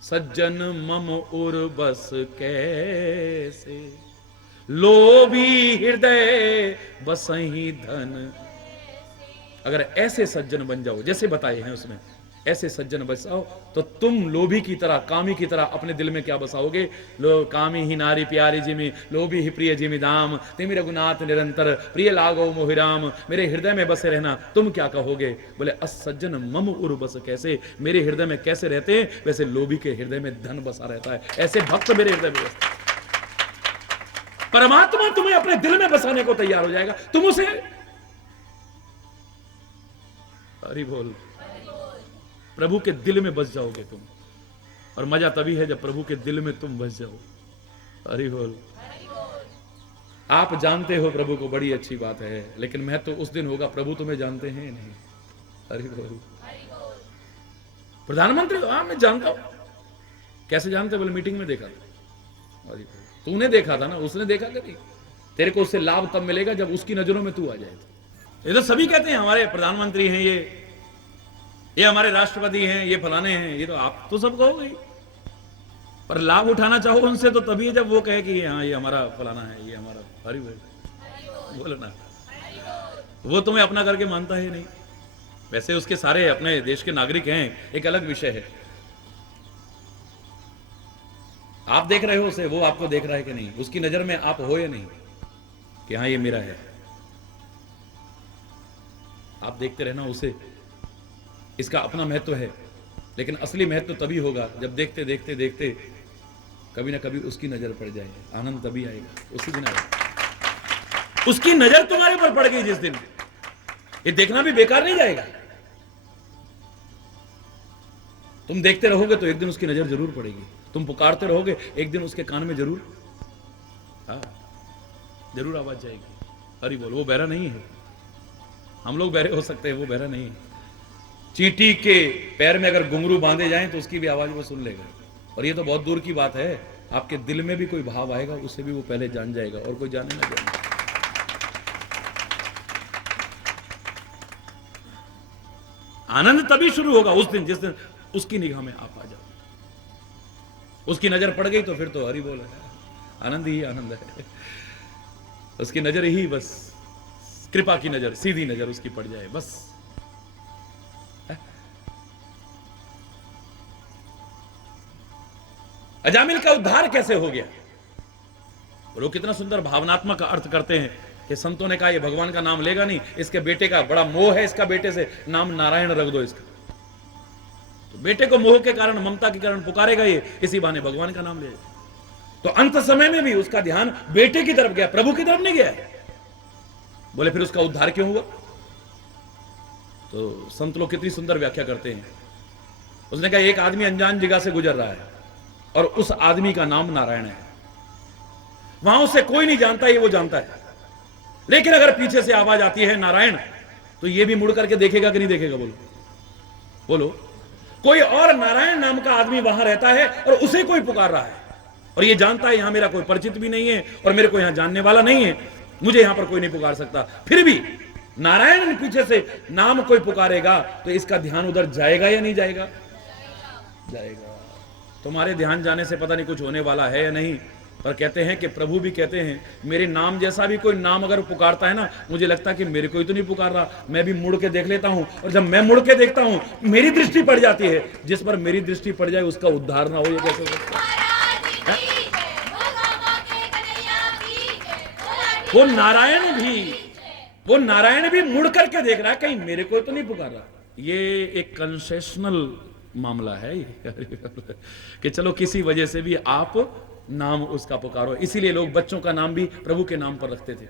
सज्जन मम उर बस कैसे, लोभी हृदय बसहि धन। अगर ऐसे सज्जन बन जाओ जैसे बताए हैं उसमें, ऐसे सज्जन बसाओ, तो तुम लोभी की तरह, कामी की तरह अपने दिल में क्या बसाओगे? लो कामी ही नारी प्यारी जिमी, लोभी ही प्रिय जिमी दाम, तिमि रघुनाथ निरंतर, प्रिय लागो मोहिराम। मेरे हृदय में बसे रहना, तुम क्या कहोगे? बोले असज्जन मम उर बस कैसे, मेरे हृदय में कैसे रहते हैं वैसे लोभी के हृदय में धन बसा रहता है, ऐसे भक्त मेरे हृदय में बसते। परमात्मा तुम्हें अपने दिल में बसाने को तैयार हो जाएगा, तुम उसे, हरि बोल, प्रभु के दिल में बस जाओगे तुम। और मजा तभी है जब प्रभु के दिल में तुम बस जाओ। हरि बोल। आप जानते हो प्रभु को, बड़ी अच्छी बात है, लेकिन मैं तो उस दिन होगा प्रभु तुम्हें जानते हैं नहीं। हरि बोल। प्रधानमंत्री तो, हाँ मैं जानता हूं। कैसे जानते? बोले मीटिंग में देखा था। हरि बोल। तूने देखा था ना, उसने देखा कभी? तेरे को उससे लाभ तब मिलेगा जब उसकी नजरों में तू आ जाए। ये तो सभी कहते हैं हमारे प्रधानमंत्री हैं, ये हमारे राष्ट्रपति हैं, ये फलाने हैं, ये तो आप तो सब कहोगे, पर लाभ उठाना चाहो उनसे तो तभी जब वो कहे कि हाँ ये हमारा फलाना है, ये हमारा। हरि बोल। बोलो ना। वो तुम्हें अपना करके मानता है नहीं। वैसे उसके सारे अपने देश के नागरिक हैं, एक अलग विषय है। आप देख रहे हो उसे, वो आपको देख रहा है कि नहीं? उसकी नजर में आप हो या नहीं कि हाँ ये मेरा है? आप देखते रहना उसे, इसका अपना महत्व है, लेकिन असली महत्व तभी होगा जब देखते देखते देखते कभी ना कभी उसकी नजर पड़ जाए। आनंद तभी आएगा, उसी दिन आएगा। उसकी नजर तुम्हारे पर पड़ गई जिस दिन, ये देखना भी बेकार नहीं जाएगा। तुम देखते रहोगे तो एक दिन उसकी नजर जरूर पड़ेगी। तुम पुकारते रहोगे, एक दिन उसके कान में जरूर, हाँ जरूर आवाज जाएगी। हरि बोल। वो बहरा नहीं है, हम लोग बहरे हो सकते हैं, वो बहरा नहीं है। चींटी के पैर में अगर घुंघरू बांधे जाएं तो उसकी भी आवाज वो सुन लेगा। और ये तो बहुत दूर की बात है, आपके दिल में भी कोई भाव आएगा, उसे भी वो पहले जान जाएगा, और कोई जाने ना जाने। आनंद तभी शुरू होगा उस दिन जिस दिन उसकी निगाह में आप आ जाओ। उसकी नजर पड़ गई तो फिर तो हरि बोल है, आनंद ही आनंद है। उसकी नजर ही बस कृपा की नजर, सीधी नजर उसकी पड़ जाए बस। अजामिल का उद्धार कैसे हो गया? और वो कितना सुंदर भावनात्मक अर्थ करते हैं कि संतों ने कहा ये भगवान का नाम लेगा नहीं, इसके बेटे का बड़ा मोह है, इसका बेटे से नाम नारायण रख दो इसका। तो बेटे को मोह के कारण, ममता के कारण पुकारेगा ये, इसी बहाने भगवान का नाम ले। तो अंत समय में भी उसका ध्यान बेटे की तरफ गया, प्रभु की तरफ नहीं गया। बोले फिर उसका उद्धार क्यों हुआ? तो संत लोग कितनी सुंदर व्याख्या करते हैं। उसने कहा एक आदमी अनजान जगह से गुजर रहा है और उस आदमी का नाम नारायण है। वहां उसे कोई नहीं जानता, ये वो जानता है। लेकिन अगर पीछे से आवाज आती है नारायण, तो ये भी मुड़ करके देखेगा कि नहीं देखेगा? बोलो बोलो। कोई और नारायण नाम का आदमी वहां रहता है और उसे कोई पुकार रहा है, और ये जानता है यहां मेरा कोई परिचित भी नहीं है और मेरे को यहां जानने वाला नहीं है, मुझे यहां पर कोई नहीं पुकार सकता। फिर भी नारायण पीछे से नाम कोई पुकारेगा तो इसका ध्यान उधर जाएगा या नहीं जाएगा? जाएगा। तुम्हारे ध्यान जाने से पता नहीं कुछ होने वाला है या नहीं, पर कहते हैं कि प्रभु भी कहते हैं मेरे नाम जैसा भी कोई नाम अगर पुकारता है ना, मुझे लगता है कि मेरे को ही तो नहीं पुकार रहा, मैं भी मुड़ के देख लेता हूं। और जब मैं मुड़ के देखता हूं मेरी दृष्टि पड़ जाती है। जिस पर मेरी दृष्टि पड़ जाए उसका उद्धार ना हो, ये कैसे हो सकता है? वो नारायण भी मुड़ करके देख रहा है, कहीं मेरे को तो नहीं पुकार रहा। ये एक कंसेशनल मामला है कि चलो किसी वजह से भी आप नाम उसका पुकारो। इसीलिए लोग बच्चों का नाम भी प्रभु के नाम पर रखते थे,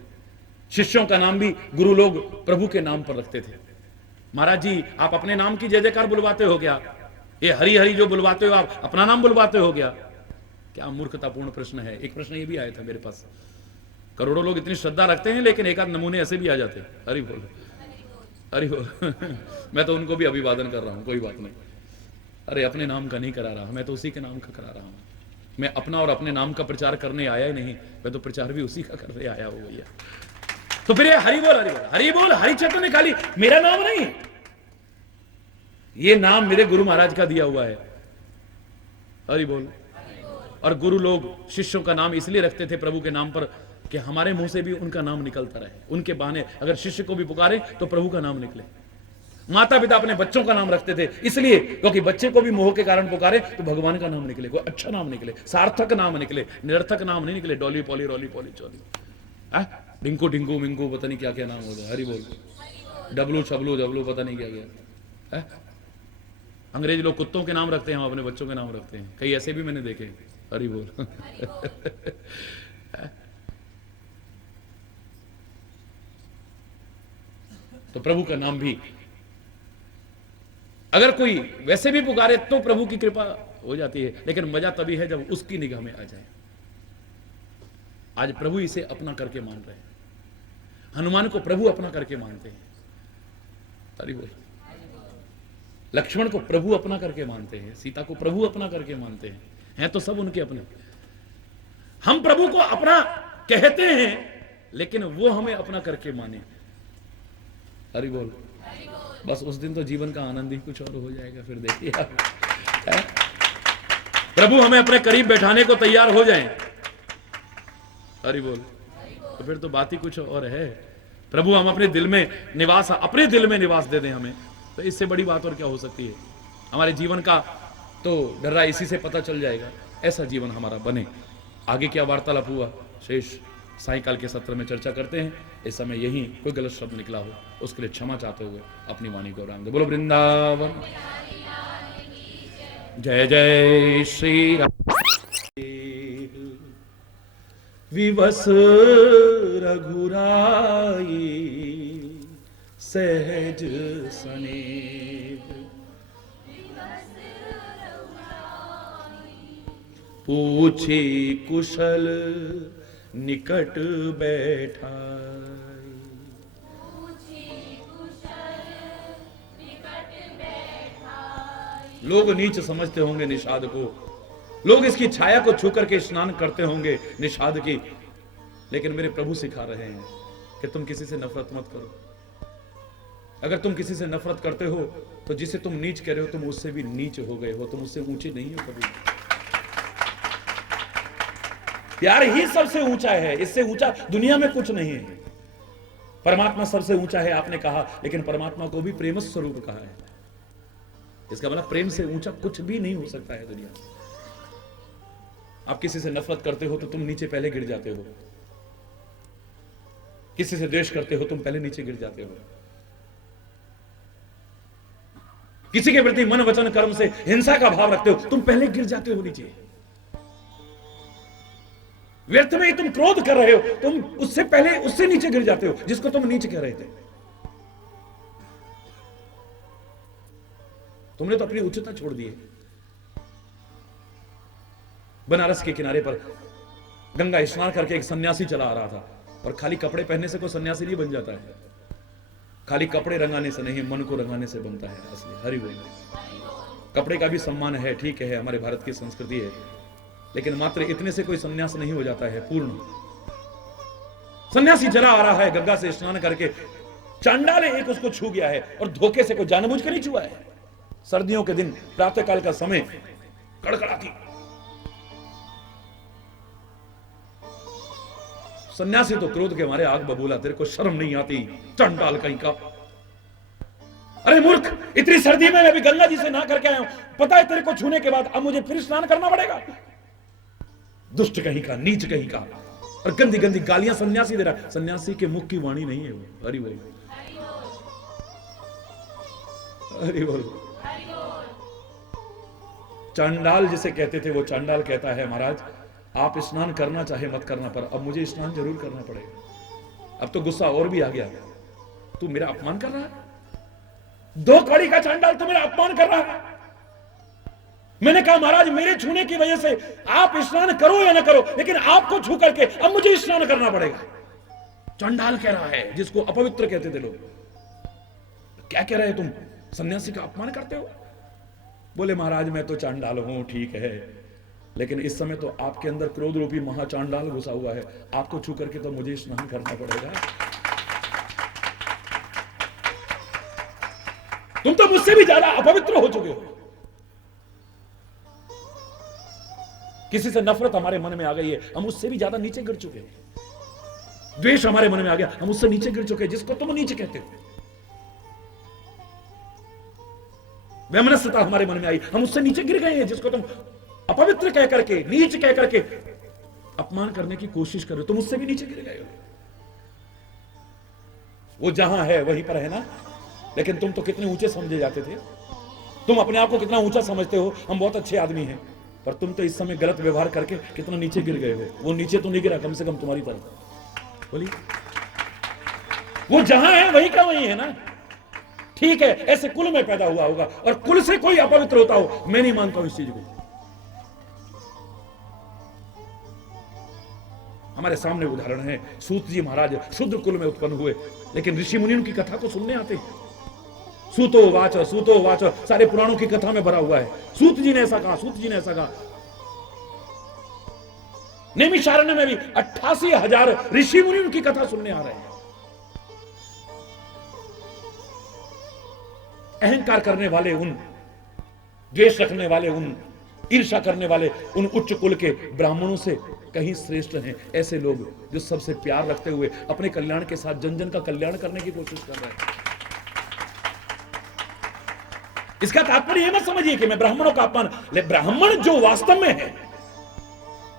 शिष्यों का नाम भी गुरु लोग प्रभु के नाम पर रखते थे। महाराज जी आप अपने नाम की जय जयकार बुलवाते हो क्या? ये हरि हरि जो बुलवाते हो आप अपना नाम बुलवाते हो क्या? क्या मूर्खतापूर्ण प्रश्न है। एक प्रश्न ये भी आया था मेरे पास। करोड़ों लोग इतनी श्रद्धा रखते हैं, लेकिन एक आध नमूने ऐसे भी आ जाते हैं। हरि बोल, हरि बोल। मैं तो उनको भी अभिवादन कर रहा हूं, कोई बात नहीं। अरे अपने नाम का नहीं करा रहा, मैं तो उसी के नाम का करा रहा हूं। मैं अपना और अपने नाम का प्रचार करने आया ही नहीं, मैं तो प्रचार भी उसी का करने आया हूं भैया। तो फिर ये हरि बोल हरि बोल हरि बोल हरि चैतन्य खाली मेरा नाम नहीं है, ये नाम मेरे गुरु महाराज का दिया हुआ है, हरि बोल। और गुरु लोग शिष्यों का नाम इसलिए रखते थे प्रभु के नाम पर कि हमारे मुंह से भी उनका नाम निकलता रहे, उनके बहाने अगर शिष्य को भी पुकारे तो प्रभु का नाम निकले। माता पिता अपने बच्चों का नाम रखते थे इसलिए क्योंकि बच्चे को भी मोह के कारण पुकारे तो भगवान का नाम निकले, कोई अच्छा नाम निकले, सार्थक नाम निकले, निरर्थक नाम नहीं निकले, डॉली पॉली रोली पॉली चौली, डिंकू टिंकू मिंकू पता नहीं क्या क्या नाम होगा, हरि बोल, डब्लू छबलू जबलू पता नहीं क्या क्या। अंग्रेज लोग कुत्तों के नाम रखते हैं, हम अपने बच्चों के नाम रखते हैं, कई ऐसे भी मैंने देखे, हरि बोल। तो प्रभु का नाम भी अगर कोई वैसे भी पुकारे तो प्रभु की कृपा हो जाती है, लेकिन मजा तभी है जब उसकी निगाह में आ जाए। आज प्रभु इसे अपना करके मान रहे हैं, हनुमान को प्रभु अपना करके मानते हैं, हरि बोल। लक्ष्मण को प्रभु अपना करके मानते हैं, सीता को प्रभु अपना करके मानते हैं तो सब उनके अपने। हम प्रभु को अपना कहते हैं लेकिन वो हमें अपना करके माने, हरि बोल। बस उस दिन तो जीवन का आनंद ही कुछ और हो जाएगा, फिर देखिए आप। प्रभु हमें अपने करीब बैठाने को तैयार हो जाएं, हरि बोल, तो फिर तो बात ही कुछ और है। प्रभु हम अपने दिल में निवास दे दें हमें, तो इससे बड़ी बात और क्या हो सकती है। हमारे जीवन का तो डर्रा इसी से पता चल जाएगा, ऐसा जीवन हमारा बने। आगे क्या वार्तालाप हुआ शेष सायंकाल के सत्र में चर्चा करते हैं। इस समय यही कोई गलत शब्द निकला हो उसके लिए क्षमा चाहते हुए अपनी वाणी को राम दे। बोलो वृंदावन, जय जय श्री राम। विवस रघुराई सहज स्नेह, पूछे कुशल निकट बैठा। लोग नीच समझते होंगे निषाद को, लोग इसकी छाया को छू करके स्नान करते होंगे निषाद की, लेकिन मेरे प्रभु सिखा रहे हैं कि तुम किसी से नफरत मत करो। अगर तुम किसी से नफरत करते हो तो जिसे तुम नीच कह रहे हो तुम उससे भी नीच हो गए हो, तुम उससे ऊंचे नहीं हो कभी। प्यार ही सबसे ऊंचा है, इससे ऊंचा दुनिया में कुछ नहीं है। परमात्मा सबसे ऊंचा है आपने कहा, लेकिन परमात्मा को भी प्रेम स्वरूप कहा है। इसका मतलब प्रेम से ऊंचा कुछ भी नहीं हो सकता है दुनिया में। आप किसी से नफरत करते हो तो तुम नीचे पहले गिर जाते हो, किसी से द्वेष करते हो तुम पहले नीचे गिर जाते हो, किसी के प्रति मन वचन कर्म से हिंसा का भाव रखते हो तुम पहले गिर जाते हो नीचे। व्यर्थ में ही तुम क्रोध कर रहे हो, तुम उससे पहले उससे नीचे गिर जाते हो जिसको तुम नीचे कह रहे थे। तुमने तो अपनी उच्चता छोड़ दी है। बनारस के किनारे पर गंगा स्नान करके एक सन्यासी चला आ रहा था, और खाली कपड़े पहनने से कोई सन्यासी नहीं बन जाता है, खाली कपड़े रंगाने से नहीं, मन को रंगाने से बनता है असली। हरि बोल। कपड़े का भी सम्मान है, ठीक है, हमारे भारत की संस्कृति है, लेकिन मात्र इतने से कोई सन्यास नहीं हो जाता है पूर्ण। सन्यासी चला आ रहा है गंगा से स्नान करके, चांडाल एक उसको छू गया है, और धोखे से कोई जानबूझ कर नहीं छुआ है। सर्दियों के दिन प्रातःकाल का समय, कड़कड़ाती सन्यासी तो क्रोध के मारे आग बबूला, तेरे को शर्म नहीं आती चंडाल कहीं का। अरे मूर्ख, इतनी सर्दी में मैं भी गंगा जी से नहा करके आया हूं, पता है तेरे को छूने के बाद अब मुझे फिर स्नान करना पड़ेगा। दुष्ट कहीं का, नीच कहीं का, और गंदी गंदी गालियां सन्यासी दे रहा। सन्यासी के मुख की वाणी नहीं है वो। हरि बोल, हरि बोल। चांडाल जिसे कहते थे वो चांडाल कहता है महाराज आप स्नान करना चाहे मत करना, पर अब मुझे स्नान जरूर करना पड़ेगा। अब तो गुस्सा और भी आ गया, तू मेरा अपमान कर रहा है, दो कौड़ी का चांडाल तू मेरा अपमान कर रहा है। मैंने कहा महाराज मेरे छूने की वजह से आप स्नान करो या ना करो, लेकिन आपको छू करके अब मुझे स्नान करना पड़ेगा। चांडाल कह रहा है जिसको अपवित्र कहते थे लोग। क्या कह रहे हो तुम, सन्यासी का अपमान करते हो? बोले महाराज मैं तो चांडाल हूं, ठीक है, लेकिन इस समय तो आपके अंदर क्रोध रूपी महाचांडाल घुसा हुआ है, आपको छू करके तो मुझे स्नान करना पड़ेगा। तुम तो मुझसे भी ज्यादा अपवित्र हो चुके हो। किसी से नफरत हमारे मन में आ गई है, हम उससे भी ज्यादा नीचे गिर चुके हैं। द्वेष हमारे मन में आ गया, हम उससे नीचे गिर चुके हैं, जिसको तुम नीचे कहते हो। वैमनस्यता हमारे मन में आई, हम उससे नीचे गिर गए हैं, जिसको तुम अपवित्र कह करके, नीच कह करके अपमान करने की कोशिश कर रहे हो, तुम उससे भी नीचे गिर गए हो। वो जहां है वहीं पर है ना। लेकिन तुम तो कितने ऊंचे समझे जाते थे, तुम अपने आप को कितना ऊंचा समझते हो, हम बहुत अच्छे आदमी हैं, पर तुम तो इस समय गलत व्यवहार करके कितना नीचे गिर गए हो। वो नीचे तो नहीं गिरा, कम से कम तुम्हारी तरफ। बोलिए, वो जहां है वहीं का वहीं है ना। ठीक है, ऐसे कुल में पैदा हुआ होगा, और कुल से कोई अपवित्र होता हो, मैं नहीं मानता हूं इस चीज को। हमारे सामने उदाहरण है, सूत जी महाराज शूद्र कुल में उत्पन्न हुए, लेकिन ऋषि मुनि उनकी कथा को सुनने आते हैं। सूतो वाच सारे पुराणों की कथा में भरा हुआ है। सूत जी ने ऐसा कहा, सूत जी ने ऐसा कहा। नैमिषारण्य में भी 88,000 ऋषि मुनि उनकी कथा सुनने आ रहे हैं। अहंकार करने वाले उन, द्वेष रखने वाले उन, ईर्ष्या करने वाले उन उच्च कुल के ब्राह्मणों से कहीं श्रेष्ठ हैं ऐसे लोग जो सबसे प्यार रखते हुए अपने कल्याण के साथ जन जन का कल्याण करने की कोशिश कर रहे हैं। इसका तात्पर्य यह मत समझिए कि मैं ब्राह्मणों का अपमान, ब्राह्मण जो वास्तव में है,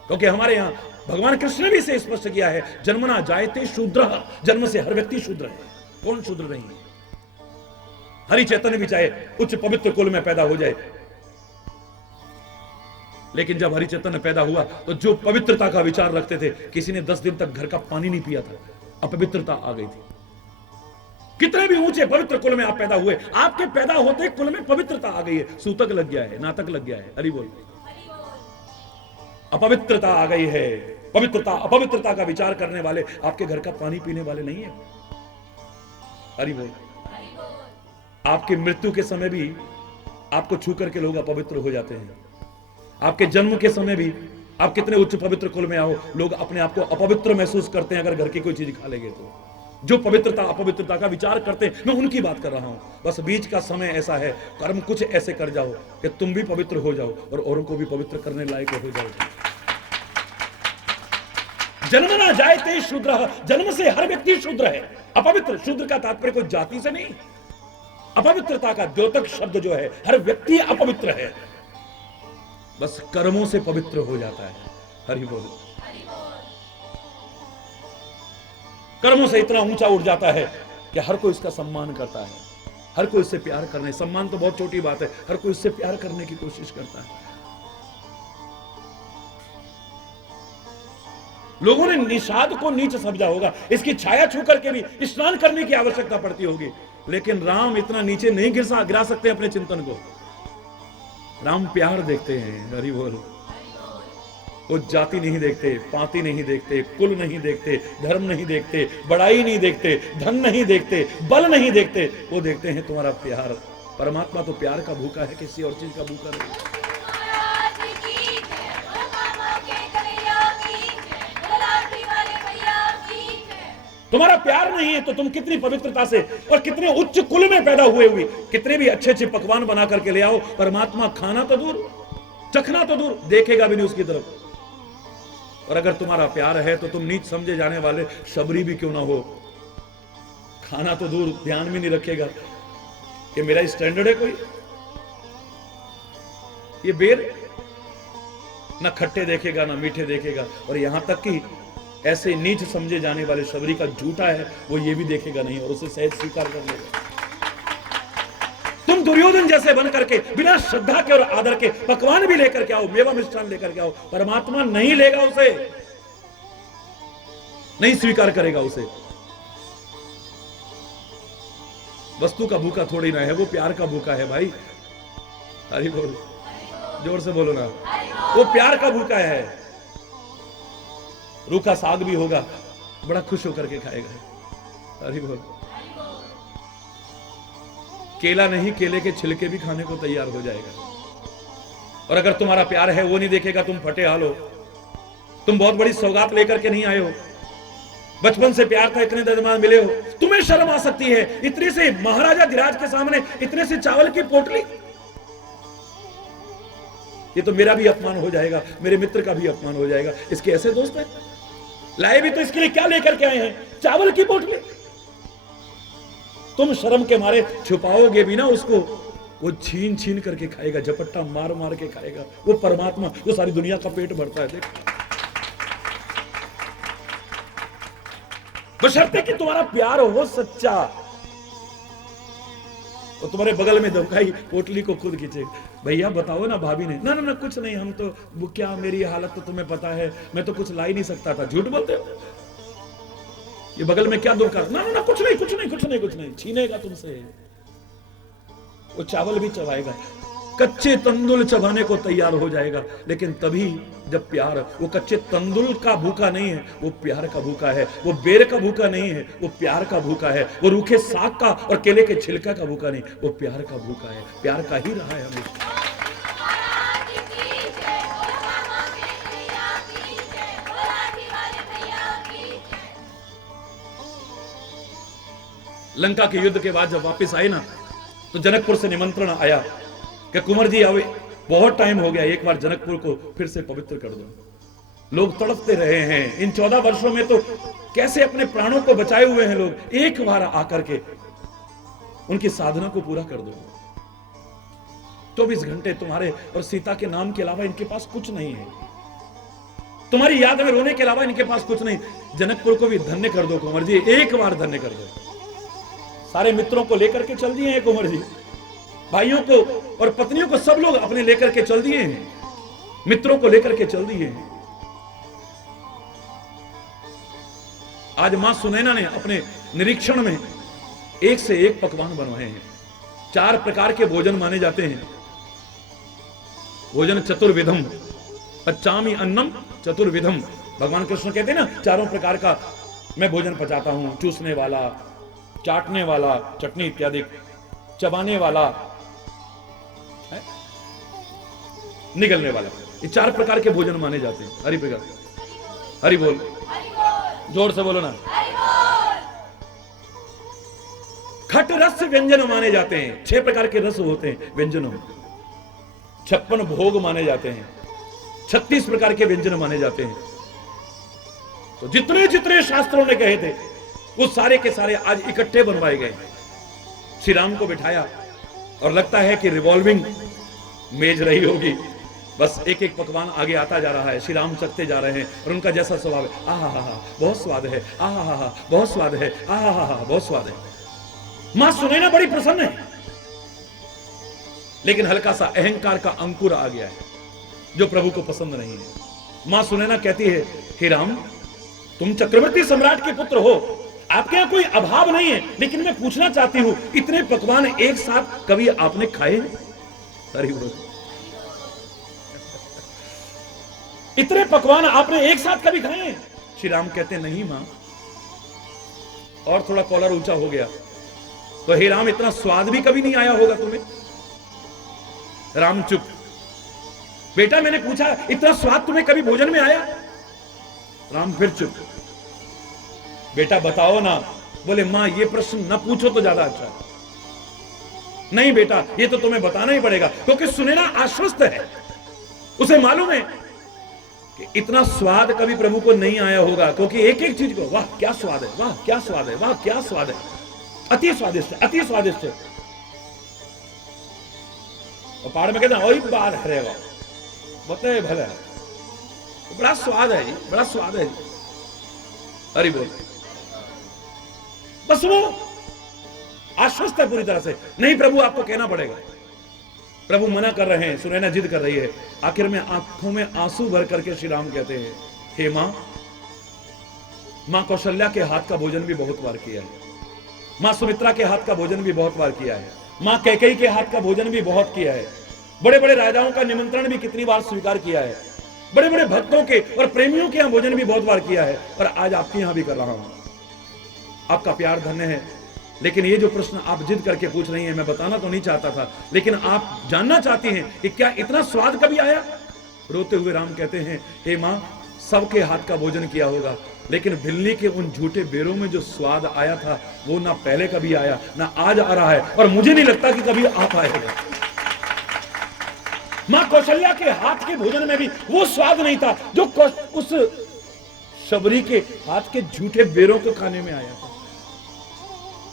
क्योंकि हमारे यहां भगवान कृष्ण ने भी इसे स्पष्ट किया है, जन्मना जायते शूद्र, जन्म से हर व्यक्ति शूद्र है। कौन शूद्र नहीं है? हरि चैतन्य भी चाहे उच्च पवित्र कुल में पैदा हो जाए, लेकिन जब हरि चैतन्य पैदा हुआ तो जो पवित्रता का विचार रखते थे, किसी ने 10 दिन तक घर का पानी नहीं पिया था, अपवित्रता आ गई थी। कितने भी ऊंचे पवित्र कुल में आप पैदा हुए, आपके पैदा होते कुल में पवित्रता आ गई है, सूतक लग गया है, नातक लग गया है। हरि बोल। अपवित्रता आ गई है, पवित्रता अपवित्रता का विचार करने वाले आपके घर का पानी पीने वाले नहीं है। हरि बोल। आपकी मृत्यु के समय भी आपको छू करके लोग अपवित्र हो जाते हैं। आपके जन्म के समय भी आप कितने उच्च पवित्र कुल में आओ, लोग अपने आप को अपवित्र महसूस करते हैं अगर घर की कोई चीज खा लेंगे तो। जो पवित्रता अपवित्रता का विचार करते हैं, मैं उनकी बात कर रहा हूं। बस बीच का समय ऐसा है, कर्म कुछ ऐसे कर जाओ कि तुम भी पवित्र हो जाओ और औरों को भी पवित्र करने लायक हो जाओ। जन्म ना जायते शूद्र, जन्म से हर व्यक्ति शूद्र है। अपवित्र, शूद्र का तात्पर्य कोई जाति से नहीं, अपवित्रता का द्योतक शब्द जो है, हर व्यक्ति अपवित्र है, बस कर्मों से पवित्र हो जाता है। हरि बोल। कर्मों से इतना ऊंचा उठ जाता है कि हर कोई इसका सम्मान करता है, हर कोई इससे प्यार करने, सम्मान तो बहुत छोटी बात है, हर कोई इससे प्यार करने की कोशिश करता है। लोगों ने निषाद को नीच समझा होगा, इसकी छाया छू करके भी स्नान करने की आवश्यकता पड़ती होगी, लेकिन राम इतना नीचे नहीं गिरा सकते अपने चिंतन को। राम प्यार देखते हैं। हरि बोल। वो जाति नहीं देखते, पाति नहीं देखते, कुल नहीं देखते, धर्म नहीं देखते, बड़ाई नहीं देखते, धन नहीं देखते, बल नहीं देखते, वो देखते हैं तुम्हारा प्यार। परमात्मा तो प्यार का भूखा है, किसी और चीज का भूखा नहीं। तुम्हारा प्यार नहीं है तो तुम कितनी पवित्रता से और कितने उच्च कुल में पैदा हुए हुए, कितने भी अच्छे अच्छे पकवान बना करके ले आओ, परमात्मा खाना तो दूर, चखना तो दूर, देखेगा भी नहीं उसकी तरफ। और अगर तुम्हारा प्यार है तो तुम नीच समझे जाने वाले शबरी भी क्यों ना हो, खाना तो दूर, ध्यान भी नहीं रखेगा कि मेरा स्टैंडर्ड है कोई। ये बेर ना खट्टे देखेगा ना मीठे देखेगा, और यहां तक कि ऐसे नीच समझे जाने वाले शबरी का झूठा है वो ये भी देखेगा नहीं और उसे सहज स्वीकार कर लेगा। तुम दुर्योधन जैसे बन करके बिना श्रद्धा के और आदर के पकवान भी लेकर के आओ, मेवा मिष्ठान लेकर के आओ, परमात्मा नहीं लेगा उसे, नहीं स्वीकार करेगा उसे। वस्तु का भूखा थोड़ी ना है, वो प्यार का भूखा है भाई। हरि बोल, जोर से बोलो ना, वो प्यार का भूखा है। रूखा साग भी होगा, बड़ा खुश होकर के खाएगा। हरि बोल। केला नहीं, केले के छिलके भी खाने को तैयार हो जाएगा। और अगर तुम्हारा प्यार है वो नहीं देखेगा, तुम फटे हाल हो। तुम बहुत बड़ी सौगात लेकर के नहीं आए हो, बचपन से प्यार था, इतने दरमियान मिले हो, तुम्हें शर्म आ सकती है इतने से महाराजा धीराज के सामने इतने से चावल की पोटली? ये तो मेरा भी अपमान हो जाएगा, मेरे मित्र का भी अपमान हो जाएगा। इसके ऐसे दोस्त हैं, लाए भी तो इसके लिए क्या लेकर के आए हैं? चावल की पोटली। तुम शर्म के मारे छुपाओगे भी ना उसको, वो छीन छीन करके खाएगा, झपट्टा मार मार के खाएगा। वो परमात्मा जो सारी दुनिया का पेट भरता है, देखो। बशर्ते कि तुम्हारा प्यार हो सच्चा, तो तुम्हारे बगल में धोखाई पोटली को खुद खींचे। भैया बताओ ना, भाभी ने, ना ना ना कुछ नहीं, हम तो वो क्या, मेरी हालत तो तुम्हें पता है, मैं तो कुछ ला ही नहीं सकता था। झूठ बोलते हो। ये बगल में क्या दुख कर, ना ना ना कुछ नहीं कुछ नहीं कुछ नहीं कुछ नहीं, छीनेगा तुमसे। वो चावल भी चबाएगा, कच्चे तंदुल चबाने को तैयार हो जाएगा। लेकिन तभी जब प्यार, वो कच्चे तंदुल का भूखा नहीं है, वो प्यार का भूखा है। वो बेर का भूखा नहीं है, वो प्यार का भूखा है। वो रूखे साग का और केले के छिलका का भूखा नहीं, वो प्यार का भूखा है। प्यार का ही रहा है हमेशा। लंका के युद्ध के बाद जब वापस आए ना, तो जनकपुर से निमंत्रण आया कि कुंवर जी आओ, बहुत टाइम हो गया, एक बार जनकपुर को फिर से पवित्र कर दो। लोग तड़पते रहे हैं इन 14 वर्षों में, तो कैसे अपने प्राणों को बचाए हुए हैं लोग, एक बार आकर के उनकी साधना को पूरा कर दो। 24 घंटे तुम्हारे और सीता के नाम के अलावा इनके पास कुछ नहीं है, तुम्हारी याद में रोने के अलावा इनके पास कुछ नहीं। जनकपुर को भी धन्य कर दो कुंवर जी, एक बार धन्य कर दो। सारे मित्रों को लेकर के चल दिए हैं कुंवर जी, भाइयों को और पत्नियों को, सब लोग अपने लेकर के चल दिए हैं, मित्रों को लेकर के चल दिए हैं। आज मां सुनैना ने अपने निरीक्षण में एक से एक पकवान बनवाए हैं। 4 प्रकार के भोजन माने जाते हैं। भोजन चतुर्विधम, पचामी अन्नम चतुर्विधम। भगवान कृष्ण कहते हैं ना, 4 प्रकार का मैं भोजन पचाता हूं, चूसने वाला, चाटने वाला, चटनी इत्यादि, चबाने वाला, निगलने वाला। ये 4 प्रकार के भोजन माने जाते हैं। हरि प्रकार, हरि बोल, जोर से बोलो ना। खट रस व्यंजन माने जाते हैं। 6 प्रकार के रस होते हैं व्यंजनों में। 56 भोग माने जाते हैं। 36 प्रकार के व्यंजन माने जाते हैं। तो जितने जितने शास्त्रों ने कहे थे वो सारे के सारे आज इकट्ठे बनवाए गए। श्री राम को बिठाया और लगता है कि रिवॉल्विंग मेज रही होगी, बस एक एक पकवान आगे आता जा रहा है, श्री राम चखते जा रहे हैं और उनका जैसा स्वभाव है, आहा हा हा बहुत स्वाद है, आहा हा हा बहुत स्वाद है, आहा हा हा बहुत स्वाद है। मां सुनैना बड़ी प्रसन्न है, लेकिन हल्का सा अहंकार का अंकुर आ गया है जो प्रभु को पसंद नहीं है। मां सुनैना कहती है, हे राम, तुम चक्रवर्ती सम्राट के पुत्र हो, आपके यहां कोई अभाव नहीं है, लेकिन मैं पूछना चाहती हूं, इतने पकवान एक साथ कभी आपने खाए? हरि बोल। इतने पकवान आपने एक साथ कभी खाए? श्री राम कहते नहीं मां। और थोड़ा कॉलर ऊंचा हो गया, तो हे राम, इतना स्वाद भी कभी नहीं आया होगा तुम्हें? राम चुप। बेटा, मैंने पूछा, इतना स्वाद तुम्हें कभी भोजन में आया? राम फिर चुप। बेटा बताओ ना। बोले मां, ये प्रश्न न पूछो तो ज्यादा अच्छा है। नहीं बेटा, ये तो तुम्हें बताना ही पड़ेगा, क्योंकि सुनैना आश्वस्त है, उसे मालूम है कि इतना स्वाद कभी प्रभु को नहीं आया होगा, क्योंकि एक एक चीज को, वाह क्या स्वाद है, वाह क्या स्वाद है, वाह क्या स्वाद है, अति स्वादिष्ट, अति स्वादिष्ट। और पहाड़ में कहते हैं, वही बात हरेगा, बताए भले, बड़ा स्वाद है, बड़ा स्वाद है। हरि बोल। बस वो आश्वस्त है पूरी तरह से, नहीं प्रभु आपको कहना पड़ेगा। प्रभु मना कर रहे हैं, सुनैना जिद कर रही है। आखिर में आंखों में आंसू भर करके श्री राम कहते हैं, हे मां, मां कौशल्या के हाथ का भोजन भी बहुत बार किया है, मां सुमित्रा के हाथ का भोजन भी बहुत बार किया है, मां कैकेयी के हाथ का भोजन भी बहुत किया है, बड़े बड़े राजाओं का निमंत्रण भी कितनी बार स्वीकार किया है, बड़े बड़े भक्तों के और प्रेमियों के यहां भोजन भी बहुत बार किया है, और आज आपके यहां भी कर रहा हूं। आपका प्यार धन्य है, लेकिन ये जो प्रश्न आप जिद करके पूछ रही हैं, मैं बताना तो नहीं चाहता था, लेकिन आप जानना चाहती हैं कि क्या इतना स्वाद कभी आया? रोते हुए राम कहते हैं, हे मां, सबके हाथ का भोजन किया होगा, लेकिन भिल्ली के उन झूठे बेरों में जो स्वाद आया था वो ना पहले कभी आया, ना आज आ रहा है, और मुझे नहीं लगता कि कभी आ पाएगा। मां कौशल्या के हाथ के भोजन में भी वो स्वाद नहीं था जो उस शबरी के हाथ के झूठे बेरों को खाने में आया था,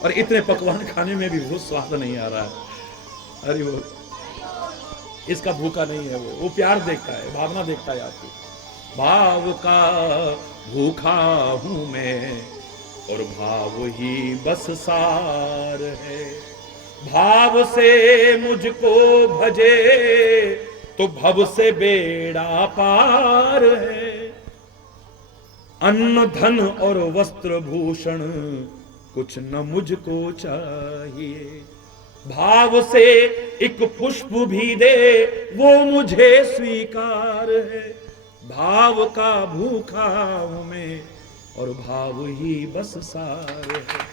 और इतने पकवान खाने में भी वो स्वाद नहीं आ रहा है। अरे वो इसका भूखा नहीं है, वो प्यार देखता है, भावना देखता है आपकी। भाव का भूखा हूं मैं और भाव ही बस सार है, भाव से मुझको भजे तो भव से बेड़ा पार है। अन्न धन और वस्त्र भूषण कुछ न मुझको चाहिए, भाव से एक पुष्प भी दे वो मुझे स्वीकार है। भाव का भूखा हूं मैं और भाव ही बस सार है।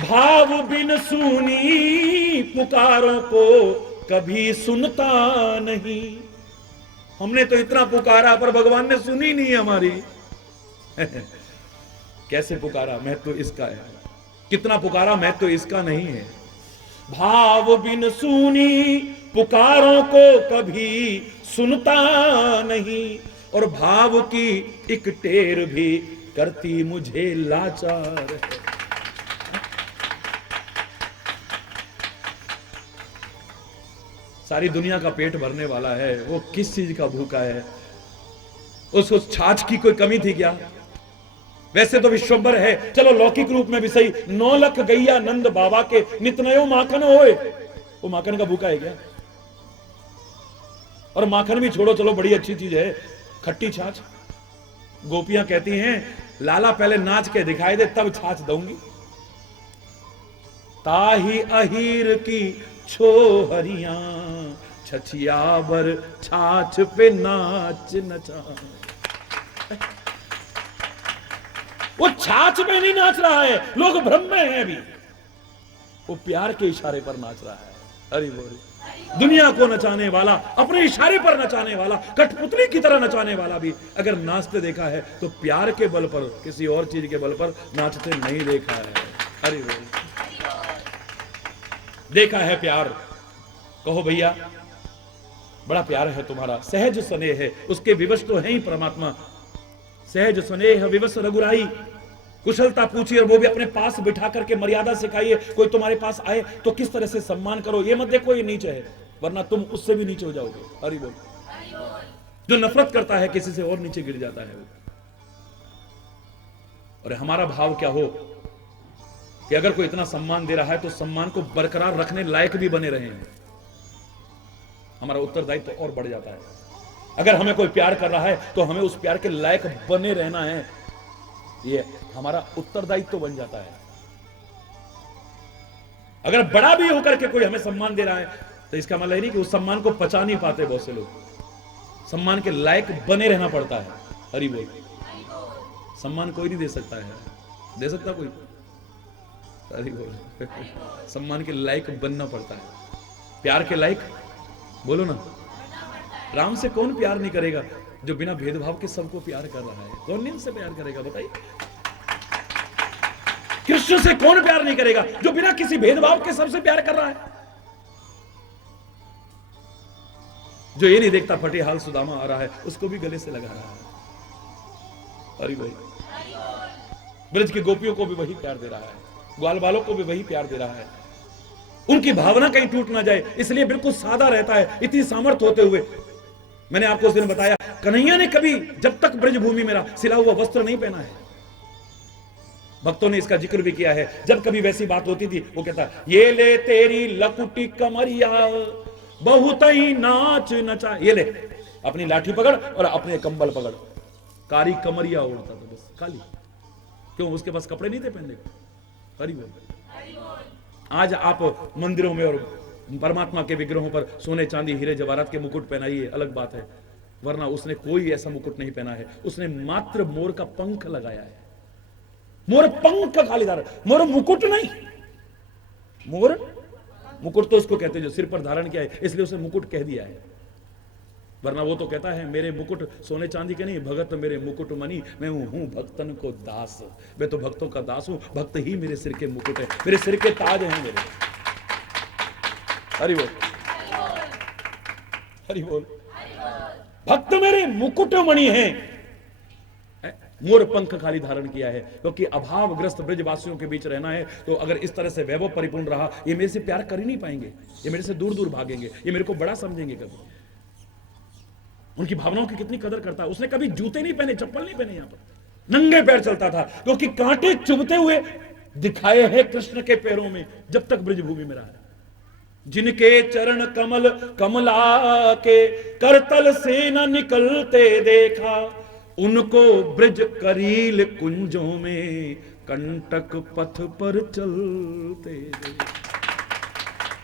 भाव बिन सुनी पुकारों को कभी सुनता नहीं, हमने तो इतना पुकारा पर भगवान ने सुनी नहीं हमारी। कैसे पुकारा, मैं तो इसका है, कितना पुकारा, मैं तो इसका नहीं है। भाव बिन सुनी पुकारों को कभी सुनता नहीं, और भाव की एक टेर भी करती मुझे लाचार है। सारी दुनिया का पेट भरने वाला है, वो किस चीज का भूखा है? उस छाछ की कोई कमी थी क्या? वैसे तो विश्वंभर है, चलो लौकिक रूप में भी सही, 9 लख गैया नंद बाबा के नितनयो माखन होए, वो माखन का भूखा है क्या? और माखन भी छोड़ो, चलो बड़ी अच्छी चीज है खट्टी छाछ। गोपियां कहती हैं, लाला पहले नाच के दिखाई दे तब छाछ दूंगी। ताही अहीर की छोहरियां छछियावर छाछ पे नाच नचा। वो छाछ में नहीं नाच रहा है, लोग भ्रम में हैं अभी, वो प्यार के इशारे पर नाच रहा है। अरे बोल, दुनिया को नचाने वाला, अपने इशारे पर नचाने वाला, कठपुतली की तरह नचाने वाला भी अगर नाचते देखा है तो प्यार के बल पर, किसी और चीज के बल पर नाचते नहीं देखा है। अरे बोल, देखा है प्यार, कहो भैया बड़ा प्यार है तुम्हारा, सहज स्नेह है, उसके विवश तो है ही परमात्मा। सहज स्नेह विवश रघुराई, कुशलता पूछिए, और वो भी अपने पास बिठा करके मर्यादा सिखाइए। कोई तुम्हारे पास आए तो किस तरह से सम्मान करो, ये मत देखो ये नीचे है, वरना तुम उससे भी नीचे हो जाओगे। हरि बोल। जो नफरत करता है किसी से और नीचे गिर जाता है। और हमारा भाव क्या हो कि अगर कोई इतना सम्मान दे रहा है तो सम्मान को बरकरार रखने लायक भी बने रहे हैं, हमारा उत्तरदायित्व तो और बढ़ जाता है। अगर हमें कोई प्यार कर रहा है तो हमें उस प्यार के लायक बने रहना है, ये हमारा उत्तरदायित्व तो बन जाता है। अगर बड़ा भी होकर के कोई हमें सम्मान दे रहा है तो इसका मतलब ये नहीं कि उस सम्मान को पचा नहीं पाते बहुत से लोग, सम्मान के लायक बने रहना पड़ता है। हरि बोल। सम्मान कोई नहीं दे सकता है, दे सकता कोई? हरि बोल। सम्मान के लायक बनना पड़ता है, प्यार के लायक, बोलो ना। राम से कौन प्यार नहीं करेगा जो बिना भेदभाव के सबको प्यार कर रहा है? कौन नहीं उनसे प्यार करेगा बताइए? कृष्ण से कौन प्यार नहीं करेगा जो बिना किसी भेदभाव के सबसे प्यार कर रहा है? जो ये नहीं देखता फटेहाल सुदामा आ रहा है उसको भी गले से लगा रहा है। अरे भाई, ब्रज की गोपियों को भी वही प्यार दे रहा है, ग्वाल बालों को भी वही प्यार दे रहा है। उनकी भावना कहीं टूट ना जाए इसलिए बिल्कुल सादा रहता है, इतनी सामर्थ्य होते हुए। मैंने आपको उस दिन बताया, कन्हैया ने कभी जब तक ब्रजभूमि मेरा सिला हुआ वस्त्र नहीं पहना है। भक्तों ने इसका जिक्र भी किया है, जब कभी वैसी बात होती थी वो कहता, ये ले तेरी लकुटी कमरिया बहुत ही नाच नचा। ये ले अपनी लाठी पकड़ और अपने कंबल पकड़। कारी कमरिया ओढ़ता था बस, काली। क्यों? उसके पास कपड़े नहीं थे पहनने को। हरि बोल। आज आप मंदिरों में और परमात्मा के विग्रहों पर सोने चांदी हीरे जवाहरात के मुकुट पहनाइए, अलग बात है, वरना उसने कोई ऐसा मुकुट नहीं पहना है। उसने मात्र मोर का पंख लगाया है। मोर पंख खाली धारण, मोर मुकुट नहीं, मोर मुकुट तो उसको कहते हैं जो सिर पर धारण किया है, इसलिए उसे मुकुट कह दिया है, वरना वो तो कहता है मेरे मुकुट सोने चांदी के नहीं, भगत मेरे मुकुट मनी, मैं हूं भक्तन को दास, मैं तो भक्तों का दास हूं, भक्त ही मेरे सिर के मुकुट है, मेरे सिर के ताज हैं मेरे। हरि बोल, हरि बोल। भक्त मेरे मुकुट मणि हैं, मोर पंख खाली धारण किया है, क्योंकि अभावग्रस्त ब्रजवासियों के बीच रहना है। तो अगर इस तरह से वैभव परिपूर्ण रहा, ये मेरे से प्यार कर ही नहीं पाएंगे, ये मेरे से दूर दूर भागेंगे, ये मेरे को बड़ा समझेंगे। कभी उनकी भावनाओं की कितनी कदर करता है। उसने कभी जूते नहीं पहने, चप्पल नहीं पहने, यहां पर नंगे पैर चलता था, क्योंकि कांटे चुभते हुए दिखाए हैं कृष्ण के पैरों में जब तक ब्रजभूमि में रहा। जिनके चरण कमल कमला के करतल से न निकलते देखा, उनको ब्रज करील कुंजों में कंटक पथ पर चलते देखा।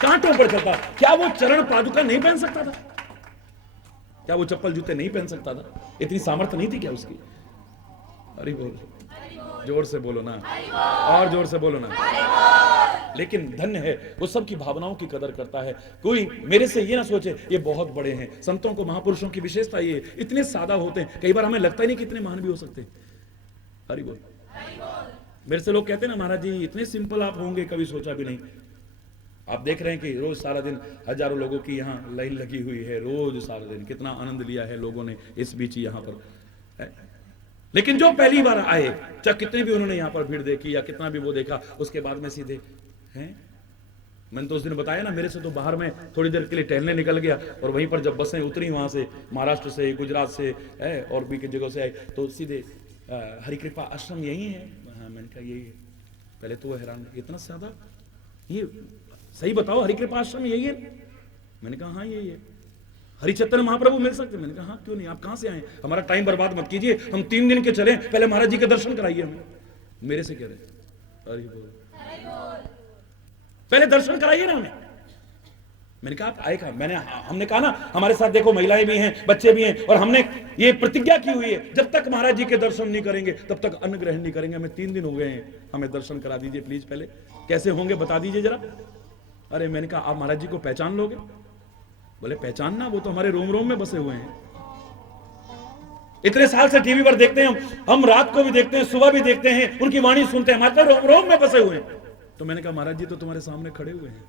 कांटों पर चलता, क्या वो चरण पादुका नहीं पहन सकता था? क्या वो चप्पल जूते नहीं पहन सकता था? इतनी सामर्थ्य नहीं थी क्या उसकी? हरि बोल, जोर से बोलो ना, और जोर से बोलो ना। लेकिन धन्य है वो सबकी भावनाओं की कदर करता है। कोई मेरे से ये ना सोचे ये बहुत बड़े हैं। संतों को, महापुरुषों की विशेषता ये, इतने सादा होते हैं, कई बार हमें लगता ही नहीं कितने महान भी हो सकते हैं। हरि बोल। मेरे से लोग कहते हैं ना, महाराज जी इतने सिंपल आप होंगे, कभी सोचा भी नहीं। आप देख रहे हैं कि रोज सारा दिन हजारों लोगों की यहाँ लाइन लगी हुई है, रोज सारा दिन कितना आनंद लिया है लोगों ने इस बीच यहाँ पर है। लेकिन जो पहली बार आए, चाहे कितने भी उन्होंने यहाँ पर भीड़ देखी या कितना भी वो देखा, उसके बाद में सीधे हैं। मैंने तो उस दिन बताया ना, मेरे से तो बाहर में थोड़ी देर के लिए टहलने निकल गया, और वहीं पर जब बसें उतरी वहां से, महाराष्ट्र से, गुजरात से है और भी की जगह से आए, तो सीधे हरिकृपा आश्रम यही है। हाँ, मैंने कहा यही है। पहले तो वो हैरान, इतना ज्यादा, ये सही बताओ हरिकृपा आश्रम यही है? मैंने कहा हाँ यही है। हरिचैतन्य महाप्रभु मिल सकते? मैंने कहा हाँ, क्यों नहीं, आप कहां से आए? हमारा टाइम बर्बाद मत कीजिए, हम 3 दिन के चले, पहले महाराज जी के दर्शन कराइए हमें। मेरे से कह रहे, हरि बोल, पहले दर्शन कराइए ना हमें। मैंने कहा आप आए कहा? हमने कहा ना, हमारे साथ देखो महिलाएं भी हैं, बच्चे भी हैं, और हमने ये प्रतिज्ञा की हुई है जब तक महाराज जी के दर्शन नहीं करेंगे तब तक अन्न ग्रहण नहीं करेंगे। हमें 3 दिन हो गए हैं, हमें दर्शन करा दीजिए प्लीज। पहले कैसे होंगे बता दीजिए जरा। अरे मैंने कहा आप महाराज जी को पहचान लोगे? बोले पहचानना, वो तो हमारे रोम रोम में बसे हुए हैं। इतने साल से टीवी पर देखते हैं हम रात को भी देखते हैं, सुबह भी देखते हैं, उनकी वाणी सुनते हैं, हमारे रोम रोम में बसे हुए हैं। तो मैंने कहा महाराज जी तो तुम्हारे सामने खड़े हुए हैं।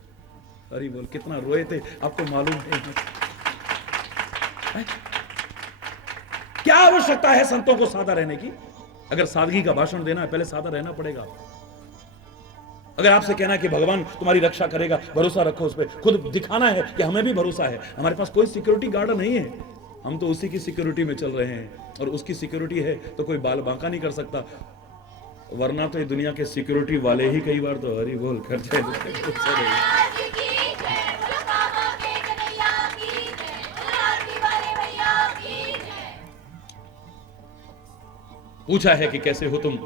अरे बोल, कितना रोए थे आपको मालूम है? क्या आवश्यकता है संतों को सादा रहने की? अगर सादगी का भाषण देना है, पहले सादा रहना पड़ेगा। अगर आपसे कहना है कि भगवान तुम्हारी रक्षा करेगा, भरोसा रखो उस पर, खुद दिखाना है कि हमें भी भरोसा है। हमारे पास कोई सिक्योरिटी गार्ड नहीं है, हम तो उसी की सिक्योरिटी में चल रहे हैं, और उसकी सिक्योरिटी है तो कोई बाल बांका नहीं कर सकता। वरना तो ये दुनिया के सिक्योरिटी वाले ही कई बार तो हरि बोल करते हैं। पूछा है कि कैसे हो तुम?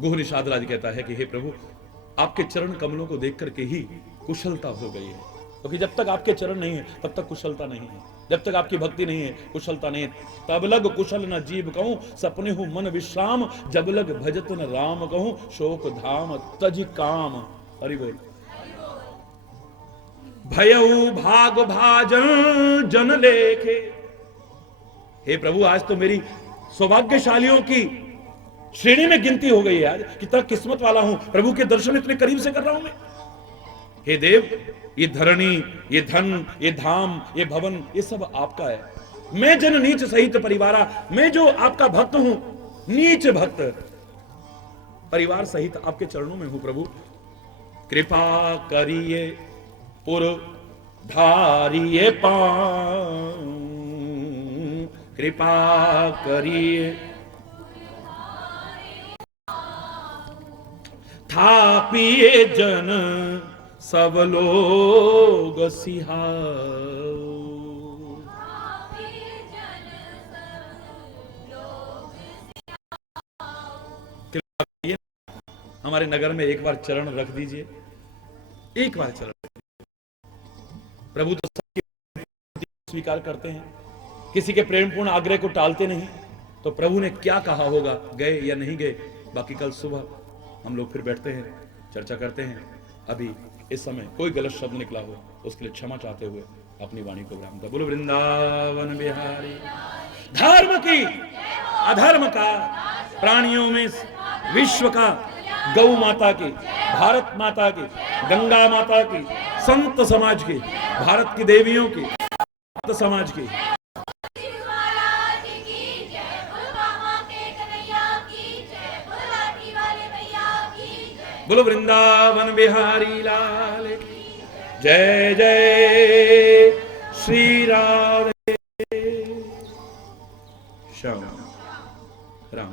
गुह निषाद राज कहता है कि हे प्रभु, आपके चरण कमलों को देख करके ही कुशलता हो गई है, क्योंकि जब तक आपके चरण नहीं है तब तक कुशलता नहीं है, जब तक आपकी भक्ति नहीं है कुशलता नहीं है। तब लग कुशल न जीव कहूं, सपने हूं मन विश्राम, जब लग भजत न राम कहूं, शोक धाम तज काम। हरि बोल। भयऊ भाग भाजन जन लेखे। हे प्रभु, आज तो मेरी सौभाग्यशालियों की श्रेणी में गिनती हो गई है। आज कितना किस्मत वाला हूं, प्रभु के दर्शन इतने करीब से कर रहा हूं मैं। हे देव, ये धरणी, ये धन, ये धाम, ये भवन, ये सब आपका है। मैं जन नीच सहित परिवारा, मैं जो आपका भक्त हूं, नीच भक्त परिवार सहित आपके चरणों में हूं प्रभु। कृपा करिए पुर धारिये पाऊं, कृपा करिए थापिए जन सब लोग सिहाओ। हमारे नगर में एक बार चरण रख दीजिए, एक बार चरण। प्रभु तो सबकी स्वीकार करते हैं, किसी के प्रेमपूर्ण आग्रह को टालते नहीं। तो प्रभु ने क्या कहा होगा, गए या नहीं गए, बाकी कल सुबह हम लोग फिर बैठते हैं, चर्चा करते हैं। अभी इस समय कोई गलत शब्द निकला हो उसके लिए क्षमा चाहते हुए अपनी वाणी को विराम। बोलो वृंदावन बिहारी। धर्म की अधर्म का, प्राणियों में विश्व का, गौ माता की, भारत माता की, गंगा माता की, संत समाज की, भारत की देवियों की, संत समाज की। बोलो वृंदावन बिहारी लाल की जय। जय श्री राधे श्याम राम।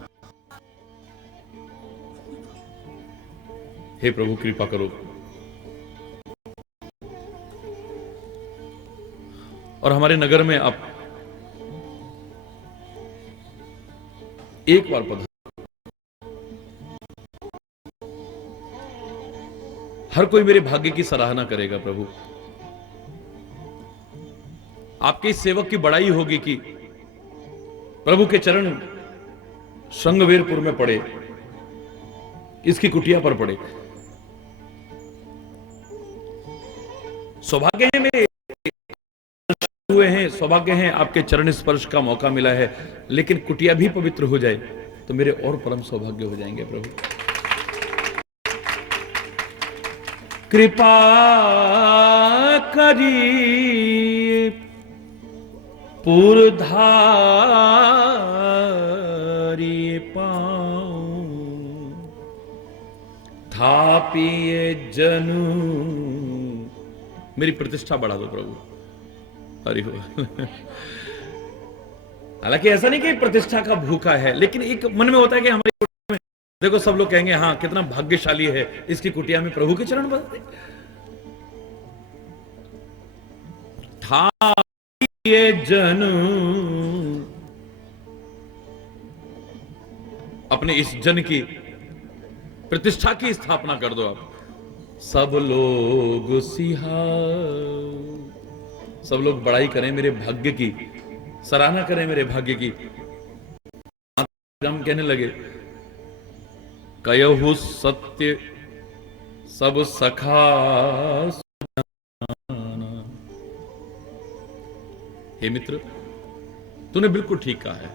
हे प्रभु कृपा करो और हमारे नगर में आप एक बार पधारो। हर कोई मेरे भाग्य की सराहना करेगा प्रभु। आपके इस सेवक की बड़ाई होगी कि प्रभु के चरण श्रृंगवेरपुर में पड़े, इसकी कुटिया पर पड़े। सौभाग्य है मेरे हुए हैं, सौभाग्य है आपके चरण स्पर्श का मौका मिला है, लेकिन कुटिया भी पवित्र हो जाए तो मेरे और परम सौभाग्य हो जाएंगे प्रभु। कृपा करी पुरधारी पाऊं, थापिए जनु। मेरी प्रतिष्ठा बढ़ा दो प्रभु। हरि बोल। हालांकि ऐसा नहीं कि प्रतिष्ठा का भूखा है, लेकिन एक मन में होता है कि हमारी कुटिया में देखो सब लोग कहेंगे हाँ कितना भाग्यशाली है, इसकी कुटिया में प्रभु के चरण बदलते। था ये जन, अपने इस जन की प्रतिष्ठा की स्थापना कर दो आप। सब लोग सिहाओ, सब लोग बड़ाई करें मेरे भाग्य की, सराहना करें मेरे भाग्य की। हम कहने लगे कयहु सत्य सब सखा सुजाना। हे मित्र, तूने बिल्कुल ठीक कहा है।